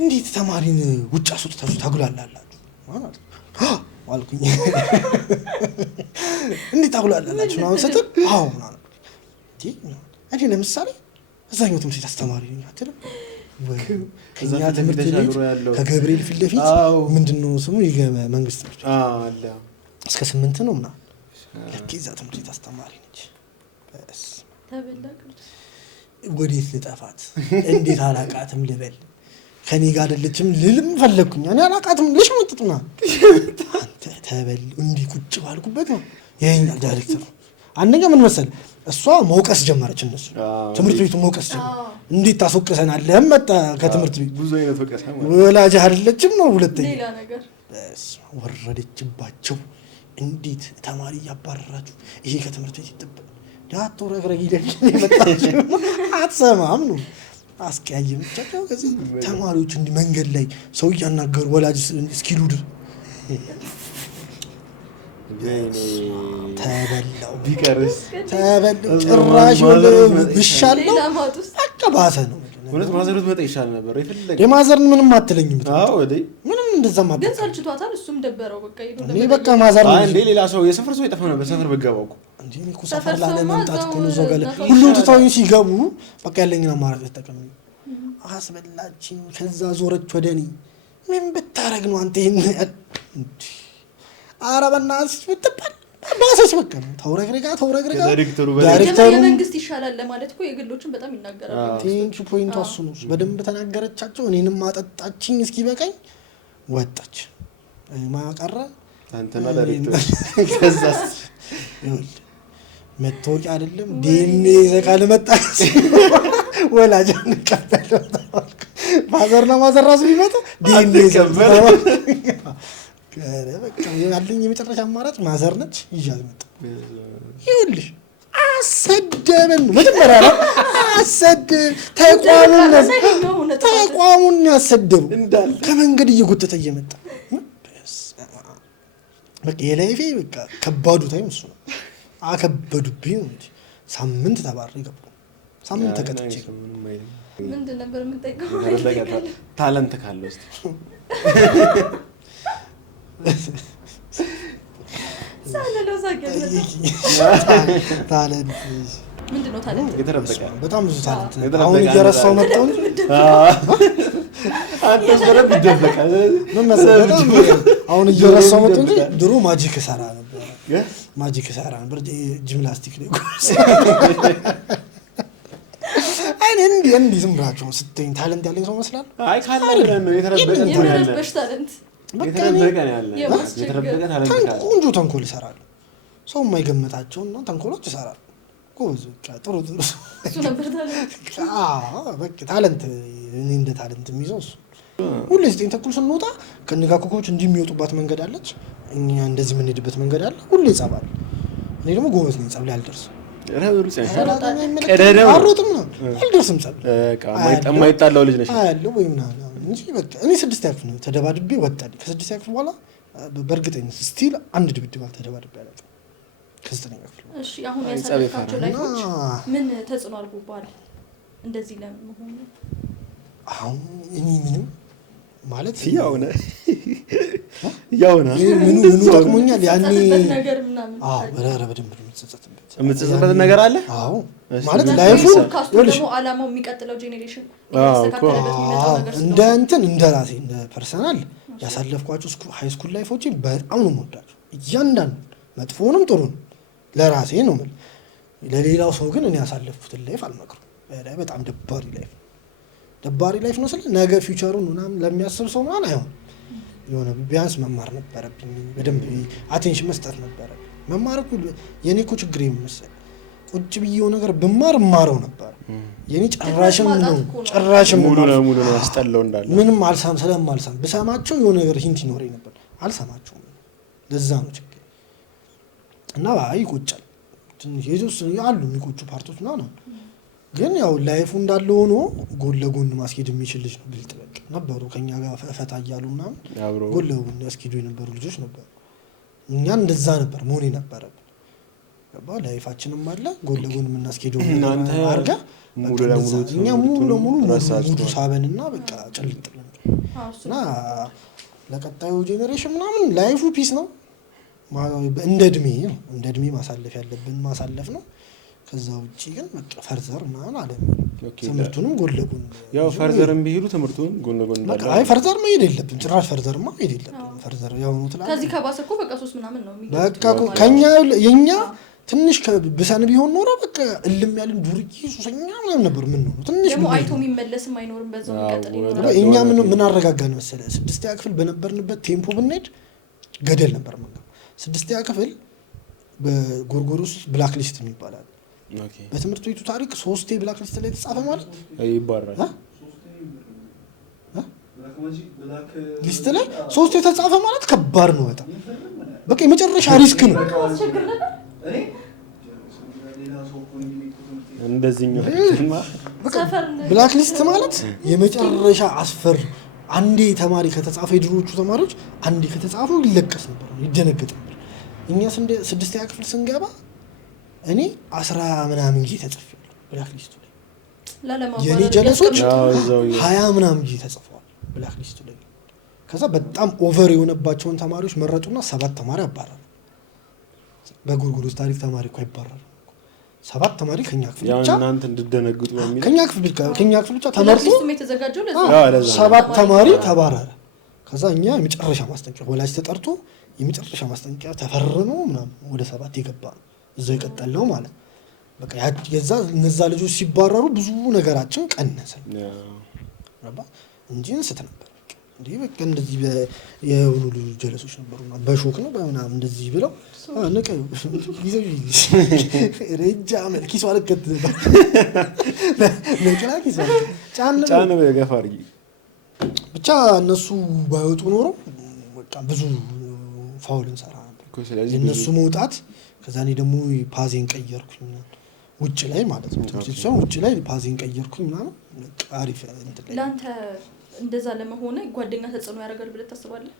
እንዴት ተማሪን ውጭ አስወጥታችሁ ታጉላላላችሁ ማለት አልኩኝ እንዴት ታጉላላላችሁ ነው ስትል አዎ ምናምን እኔ ለምሳሌ አዛኛው ትምህርት አስተማሪ ነኝ አይደል ወይ ከኛ ትምህርት ቤት ከገብርኤል ፊት ለፊት ምንድነው ስሙ ይገመ መንግስት ትምህርት አለ እስከ 8 ነው ምናምን ለኪዛ ትምህርት ቤት አስተማሪ ነች በስ ተበላቀች ወዴት ልጠፋት እንዴት አላቃትም ልበል ከኔ ጋር አይደለችም ልልም ፈለኩኝ እኔ አላቃትም ልሽ ወጥጥና አንተ ተበል እንዲ ቁጭ ባልኩበት ነው የኛው ዳይሬክተር አንደኛ ምን መሰለ እሷ መውቀስ ጀመረች እነሱ ትምህርት ቤቱ መውቀስ ጀመረ እንዴት ታስወቅሰናለህ መጣ ከትምህርት ቤት ብዙ አይነት ወቀሳ ወላጅ አይደለችም ነው ሁለተኛ ሌላ ነገር በስ ወረደችባቸው እንዴት ተማሪ ያባረራችሁ ይሄ ከትምህርት ቤት ይጠበቅ ዳቶ ረግረግ ይደል የመጣች አትሰማም ነው አስቀያየምቻቸው ከዚህ ተማሪዎች እንዲ መንገድ ላይ ሰው ያናገሩ ወላጅ እስኪሉ ተበላው ቢቀርስ ተበላው ጭራሽ ወደ ብሻለው አቀባሰ ነው ወለት ማዘሩት መጣ ይሻል ነበር ይፈልግ የማዘርን ምንም አትለኝም አዎ ወዴ ምንም እንደዛማ ግን ሰልችቷታል እሱም ደበረው በቃ ይሉ እኔ በቃ ማዘር እንዴ ሌላ ሰው የሰፈር ሰው ይጠፋ ነበር ሰፈር በገባው እንዴ እኔ እኮ ሰፈር ላይ ለመምጣት እኮ ነው ዘገለ ሁሉም ትታውኝ ሲገቡ በቃ ያለኝን አማራጭ ተጠቀም አስበላችኝ ከዛ ዞረች ወደኔ ምን ብታረግ ነው አንተ ይሄን አረበናስ ብትባል ባሰስ በቃ ተውረግረጋ ዳይሬክተሩ መንግስት ይሻላል ለማለት እኮ የግሎችን በጣም ይናገራሉ ቲንክ ፖይንት አሱ ነው በደንብ ተናገረቻቸው እኔንም አጠጣችኝ እስኪ በቀኝ ወጣች ማቀረ አንተና ዳይሬክተሩ ከዛስ መተውቂያ አይደለም ዲኤንኤ ዘቃለ መጣች ወላጅ አንቀበለው ማዘርና ማዘራሱ ቢመጣ ዲኤንኤ ዘቀበለ በቃ ያለኝ የመጨረሻ አማራጭ ማዘር ነች ይያዝ መጣ ይኸውልሽ አሰደበን መጀመሪያ ላይ አሰደ ተቋሙን ያሰደቡ እንዳለ ከመንገድ እየጎተተ እየመጣ በቃ የላይፌ በቃ ከባዱ ታይም እሱ ነው አከበዱብኝ እንዴ ሳምንት ተባረረ ገባ ሳምንት ተቀጥቼ ምንድን ነበር የምንጠይቀው ታለንት ካለው እስቲ ሳለለው ሳገለ ታለንት ምንድነው ታለንት የተረበቀ በጣም ብዙ ታለንት አሁን እየረሳው መጣው አንተ ዘረብ ይደበቃ ምን መሰለህ አሁን እየረሳው መጣው እንጂ ድሮ ማጂክ ሰራ ነበር ማጂክ ሰራ ነበር ጂምናስቲክ ላይ እንዲ ዝም ብላችሁ ስትኝ ታለንት ያለኝ ሰው መስላል አይ ካለ ነው የተረበቀ ነው ያለ ታለንት የተረበቀ ነው ያለ የተረበቀ ታለንት ካለ ቆንጆ ተንኮል ይሰራል ሰው የማይገመታቸው እና ተንኮሎች ይሰራል ጎዝ ጥሩ እሱ ነበር ታለንት በቃ ታለንት እኔ እንደ ታለንት የሚይዘው እሱ ሁሉ ዘጠኝ ተኩል ስንወጣ ከነጋኮኮች እንደሚወጡባት መንገድ አለች እኛ እንደዚህ ምን ሄድበት መንገድ አለ ሁሉ ይጻባል እኔ ደግሞ ጎበዝ ነኝ ጸብ ላይ አልደርስም ረብሩ ሳይሆን ቀደደው አሮጥም ነው አልደርስም ጸብ በቃ ማይጣላው ልጅ ነሽ አያለው ወይ ምናምን እንጂ በቃ እኔ 6 ያክፍ ነው ተደባድቤ ወጣኝ ከ6 ያክፍ በኋላ በእርግጠኝነት ስቲል አንድ ድብድብ ተደባድቤ አላውቅም ከ9 ያክፍ እሺ አሁን ያሳለፋቸው ላይፎች ምን ተጽዕኖ አድርጎባል እንደዚህ ለምን ሆነ አሁን እኔ ምንም ማለት ያው ነው ምኑ ጠቅሞኛል ያኔ ነገር ምናምን በደንብ የምትጸጸትበት ነገር አለ። አዎ ማለት ላይፉ ደግሞ አላማው የሚቀጥለው ጄኔሬሽን እንደ ራሴ እንደ ፐርሰናል ያሳለፍኳቸው ሃይ ስኩል ላይፎች በጣም ነው የምወዳቸው። እያንዳንዱ መጥፎንም ጥሩ ነው ለራሴ ነው ማለት። ለሌላው ሰው ግን እኔ ያሳለፍኩትን ላይፍ አልመክሩም። በጣም ደባሪ ላይፍ ነው ስለ ነገ ፊውቸሩን ምናምን ለሚያስብ ሰው ምናምን አይሆን። የሆነ ቢያንስ መማር ነበረብኝ፣ በደንብ አቴንሽን መስጠት ነበረብኝ። መማር እኮ የኔ እኮ ችግር የምመስል ቁጭ ብዬው ነገር ብማር ማረው ነበር። የኔ ጭራሽም ሙሉ ለሙሉ ነው ያስጠላው እንዳለ ምንም ስለማልሰማ ብሰማቸው የሆነ ነገር ሂንት ይኖረኝ ነበር። አልሰማቸውም። ለዛ ነው ችግር እና ይቆጫል። ትንሽ የተወሰኑ አሉ የሚቆጩ ፓርቶች ነው። ግን ያው ላይፉ እንዳለ ሆኖ ጎን ለጎን ማስኬድ የሚችል ልጅ ነው። ግልጥ በቃ ነበሩ ከኛ ጋር ፈታ እያሉ ምናምን ጎን ለጎን ያስኬዱ የነበሩ ልጆች ነበሩ። እኛ እንደዛ ነበር መሆን የነበረብን። ላይፋችንም አለ ጎን ለጎን የምናስኬደው አርጋ እኛ ሙሉ ለሙሉ ሙሉ ሳበንና በቃ ጭልጥ ብለን እና ለቀጣዩ ጄኔሬሽን ምናምን ላይፉ ፒስ ነው። እንደ እድሜ ማሳለፍ ያለብን ማሳለፍ ነው። ከዛ ውጪ ግን በቃ ፈርዘር ምናምን አለ ትምህርቱንም ጎን ለጎን ያው ፈርዘርም ቢሄዱ ትምህርቱን ጎን ለጎን እንዳለ አይ ፈርዘር መሄድ የለብን ጭራሽ ፈርዘርማ መሄድ የለብን። ፈርዘር ያው ነው ትላለህ። ከዚህ ከባሰ እኮ በቃ 3 ምናምን ነው በቃ ከኛ የኛ ትንሽ ብሰን ቢሆን ኖሮ በቃ እልም ያለን ዱርዬ ሱሰኛ ምናምን ነበር። ምን ነው ትንሽ ደግሞ አይቶ የሚመለስም አይኖርም። በዛው የሚቀጥል ይኖራል። እኛ ምን አረጋጋን መሰለህ 6ኛ ክፍል በነበርንበት ቴምፖ ብንሄድ ገደል ነበር ማለት 6ኛ ክፍል በጎርጎሮስ ብላክ ሊስት የሚባላል በትምህርት ቤቱ ታሪክ 3 ብላክ ሊስት ላይ ተጻፈ ማለት ይባላል። ሊስት ላይ 3 የተጻፈ ማለት ከባድ ነው በጣም በቃ የመጨረሻ ሪስክ ነው። እንደዚህኛው ብላክ ሊስት ማለት የመጨረሻ አስፈር አንዴ ተማሪ ከተጻፈ የድሮቹ ተማሪዎች አንዴ ከተጻፉ ይለቀስ ነበር፣ ይደነገጥ ነበር። እኛ 6ኛ ክፍል ስንገባ እኔ 10 ምናምን ጊዜ ተጽፌያለሁ ብላክ ሊስቱ ላይ። የኔ ጀለሶች 20 ምናምን ጊዜ ተጽፈዋል ብላክ ሊስቱ ላይ። ከዛ በጣም ኦቨር የሆነባቸውን ተማሪዎች መረጡና 7 ተማሪ አባረሩ። በጎርጎሮስ ታሪክ ተማሪ እኮ አይባረርም። 7 ተማሪ ከኛ ክፍል ብቻ ያው እናንተ እንድደነግጡ በሚል ከኛ ክፍል ብቻ ተመርጦ 7 ተማሪ ተባረረ። ከዛ እኛ የመጨረሻ ማስጠንቀቂያ ወላጅ ተጠርቶ የመጨረሻ ማስጠንቀቂያ ተፈርሞ ምናምን ወደ 7 የገባ ነው እዛው የቀጠለው ማለት በቃ የዛ እነዛ ልጆች ሲባረሩ ብዙ ነገራችን ቀነሰ እንጂ እንስት ነበር እንዴ በቃ እንደዚህ የሁሉ ጀለሶች ነበሩና በሾክ ነው በምናምን እንደዚህ ብለው ነቀዩ ይዘው ረጃ መልኪስ ወልከት ነቀላ ኪስ ጫን በገፋሪ ብቻ እነሱ ባይወጡ ኖሮ በቃ ብዙ ፋውል እንሰራ ነበር። ስለዚህ እነሱ መውጣት ከዛ እኔ ደግሞ ፓዜን ቀየርኩኝ ውጭ ላይ ማለት ነው። ትክክል ውጭ ላይ ፓዜን ቀየርኩኝ ምናምን አሪፍ እንትን ላይ ላንተ እንደዛ ለመሆነ ጓደኛ ተጽዕኖ ያደርጋል ብለህ ታስባለህ?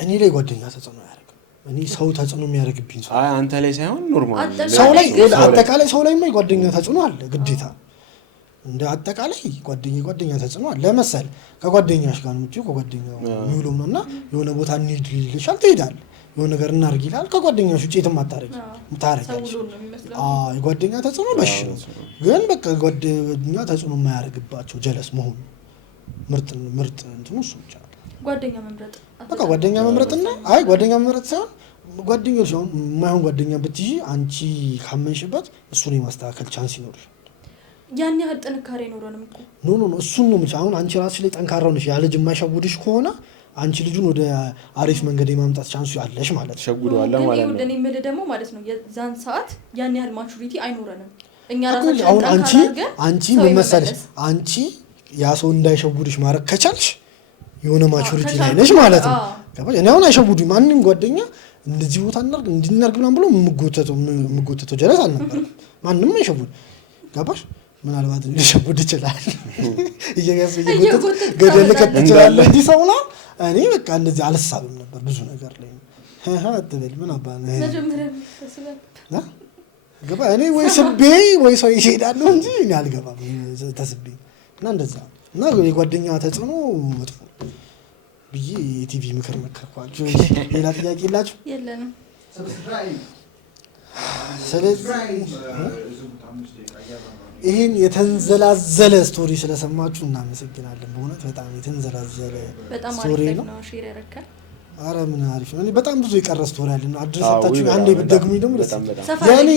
እኔ ላይ ጓደኛ ተጽዕኖ ያደርጋል። እኔ ሰው ተጽዕኖ የሚያደርግብኝ ሰው አንተ ላይ ሳይሆን ኖርማል ሰው ላይ አጠቃላይ ሰው ላይ ጓደኛ ተጽዕኖ አለ ግዴታ። እንደ አጠቃላይ ጓደኛ ተጽዕኖ አለ። ለምሳሌ ከጓደኛሽ ጋር ነው እንጂ ከጓደኛው የሚውለው ነውና የሆነ ቦታ እንሂድ ይልሻል፣ ትሄዳለህ። የሆነ ነገር እናድርግ ይላል። ከጓደኛሽ ውጪ የትም ታረጋለሽ። የጓደኛ ተጽዕኖ በሽ ነው። ግን በቃ ጓደኛ ተጽዕኖ የማያደርግባቸው ጀለስ መሆኑ ምርጥ እንትኑ እሱ ብቻ ነው። ጓደኛ መምረጥ በቃ ጓደኛ መምረጥና ጓደኛ መምረጥ ሳይሆን ጓደኞች አሁን የማይሆን ጓደኛ ብትይዢ አንቺ ካመንሽበት እሱን የማስተካከል ቻንስ ይኖርሽ። ያን ያህል ጥንካሬ ኖረንም እኮ ኖ እሱን ነው የምልሽ። አሁን አንቺ ራስሽ ላይ ጠንካራ ነሽ። ያ ልጅ የማይሸውድሽ ከሆነ አንቺ ልጁን ወደ አሪፍ መንገድ የማምጣት ቻንሱ ያለሽ ማለት ነው። ሸጉደዋል ማለት ነው። እኔ የምልህ ደግሞ ማለት ነው የዛን ሰዓት ያን ያህል ማቹሪቲ አይኖረንም እኛ ራሳችን። አሁን አንቺ ምን መሰለሽ አንቺ ያ ሰው እንዳይሸውድሽ ማድረግ ከቻልሽ የሆነ ማቹሪቲ ላይ ነሽ ማለት ነው። ገባሽ? እኔ አሁን አይሸውዱኝ ማንንም ጓደኛ እንደዚህ ቦታ እንድናርግ ምናምን ብሎ የምጎተተው ጀለስ አልነበረም። ማንም አይሸውድ። ገባሽ? ምናልባት ሊሸውድ ይችላል ገደል ልከት ይችላል እንጂ ሰው ነው። እኔ በቃ እንደዚህ አልሳብም ነበር ብዙ ነገር ላይ አትበል ምን አባ ገባ። እኔ ወይ ስቤ ወይ ሰው ይሄዳለሁ እንጂ እኔ አልገባም ተስቤ እና እንደዛ እና የጓደኛ ተጽዕኖ መጥፎ ብዬ የቲቪ ምክር መከርኳቸው። ሌላ ጥያቄ የላችሁ? የለንም። ስለዚህ ይህን የተንዘላዘለ ስቶሪ ስለሰማችሁ እናመሰግናለን። በእውነት በጣም የተንዘላዘለ ስቶሪ ነው። አረ ምን አሪፍ ነው። በጣም ብዙ የቀረ ስቶሪ አለ ነው። አድረስ ሰጣችሁ አንዴ ብትደግሙኝ ደግሞ ደስ ይላል።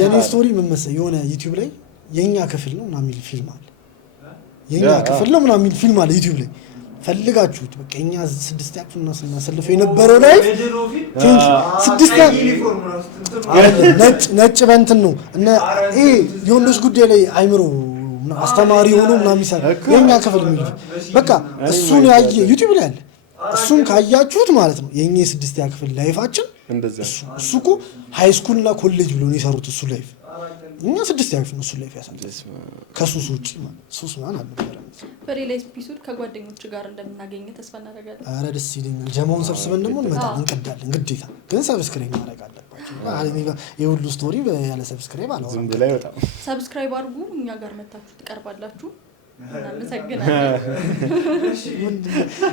የኔ ስቶሪ ምን መሰለህ የሆነ ዩቲዩብ ላይ የኛ ክፍል ነው ምናምን የሚል ፊልም አለ። የኛ ክፍል ነው ምናምን የሚል ፊልም አለ ዩቲዩብ ላይ ፈልጋችሁት በቃ እኛ 6 ያክፍል ነው ስናሰልፈው የነበረው ላይ ቲንክ 6 ነጭ በእንትን ነው እና ይሄ የወንዶች ጉዳይ ላይ አይምሮ አስተማሪ ሆኖ ምናምን ይሰራል የኛ ክፍል የሚል በቃ እሱን ያየ ዩቲዩብ ላይ አለ። እሱን ካያችሁት ማለት ነው የኛ 6 ያክፍል ላይፋችን እሱ እኮ ሃይ ስኩል እና ኮሌጅ ብሎ ነው የሰሩት እሱ ላይፍ እኛ 6 ያክፍል እሱ ላይፍ ያሳለፈ ከሱስ ውጪ ማለት ሱስ ማለት አልነበረም። በሌላ ኤፒሶድ ከጓደኞች ጋር እንደምናገኝ ተስፋ እናደርጋለን። አረ ደስ ይለኛል። ጀማውን ሰብስበን ደግሞ እንቀዳለን። ግዴታ ግን ሰብስክራይብ ማድረግ አለባችሁ። የሁሉ ስቶሪ ያለ ሰብስክራይብ አላወራም። ዝም ብላይ በጣም ሰብስክራይብ አድርጉ። እኛ ጋር መታችሁ ትቀርባላችሁ። እናመሰግናለን።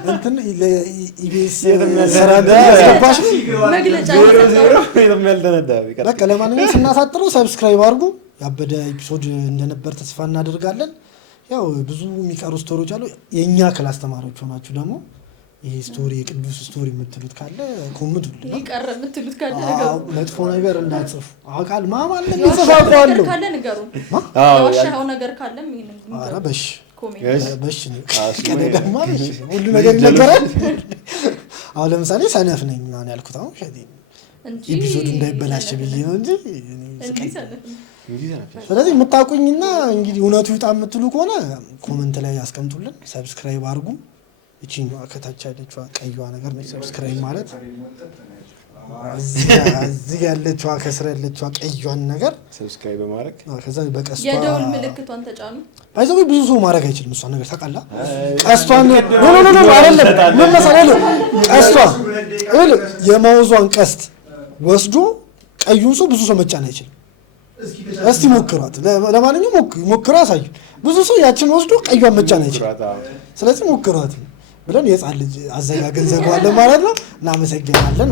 እንትን ለኢቢኤስ ሰራዳ ያስገባሽ መግለጫ በቃ ለማንኛውም ስናሳጥረው ሰብስክራይብ አድርጉ። ያበደ ኤፒሶድ እንደነበር ተስፋ እናደርጋለን። ያው ብዙ የሚቀሩ ስቶሪዎች አሉ። የኛ ክላስ ተማሪዎች ሆናችሁ ደግሞ ይሄ ስቶሪ የቅዱስ ስቶሪ የምትሉት ካለ ኮሜንቱልን። ይቀር የምትሉት ካለ ነገሩ መጥፎ ነገር እንዳትጽፉ። አውቃል ማማለ ይጽፋሉ ካለ ነገሩ ያዋሻው ነገር ካለም ይሄንን አረ በሽ በሽ ከደማ በሽ ሁሉ ነገር ይነገራል። አሁን ለምሳሌ ሰነፍ ነኝ ማን ያልኩት አሁን ሸዲ ኤፒሶድ እንዳይበላሽ ብዬ ነው እንጂ ስለዚህ የምታውቁኝና እንግዲህ እውነቱ ይጣ የምትሉ ከሆነ ኮሜንት ላይ ያስቀምጡልን። ሰብስክራይብ አድርጉ። እቺኛዋ ከታች ያለችዋ ቀይዋ ነገር ነው ሰብስክራይብ ማለት። እዚህ ያለችዋ ከስራ ያለችዋ ቀይዋን ነገር ሰብስክራይብ በማድረግ ከዛ በቀስቷ የደውል ምልክቷን ተጫኑ። ባይዘው ብዙ ሰው ማድረግ አይችልም እሷን ነገር ታውቃለህ። ቀስቷን ኖ አይደለም ምን መሰለህ ቀስቷ የማውዟን ቀስት ወስዶ ቀዩን ሰው ብዙ ሰው መጫን አይችልም። እስቲ ሞክሯት። ለማንኛውም ሞክራ አሳዩ። ብዙ ሰው ያችን ወስዶ ቀዩን መጫን አይችልም። ስለዚህ ሞክሯት ብለን የጻን ልጅ አዘጋገን ዘጋዋለን ማለት ነው። እናመሰግናለን።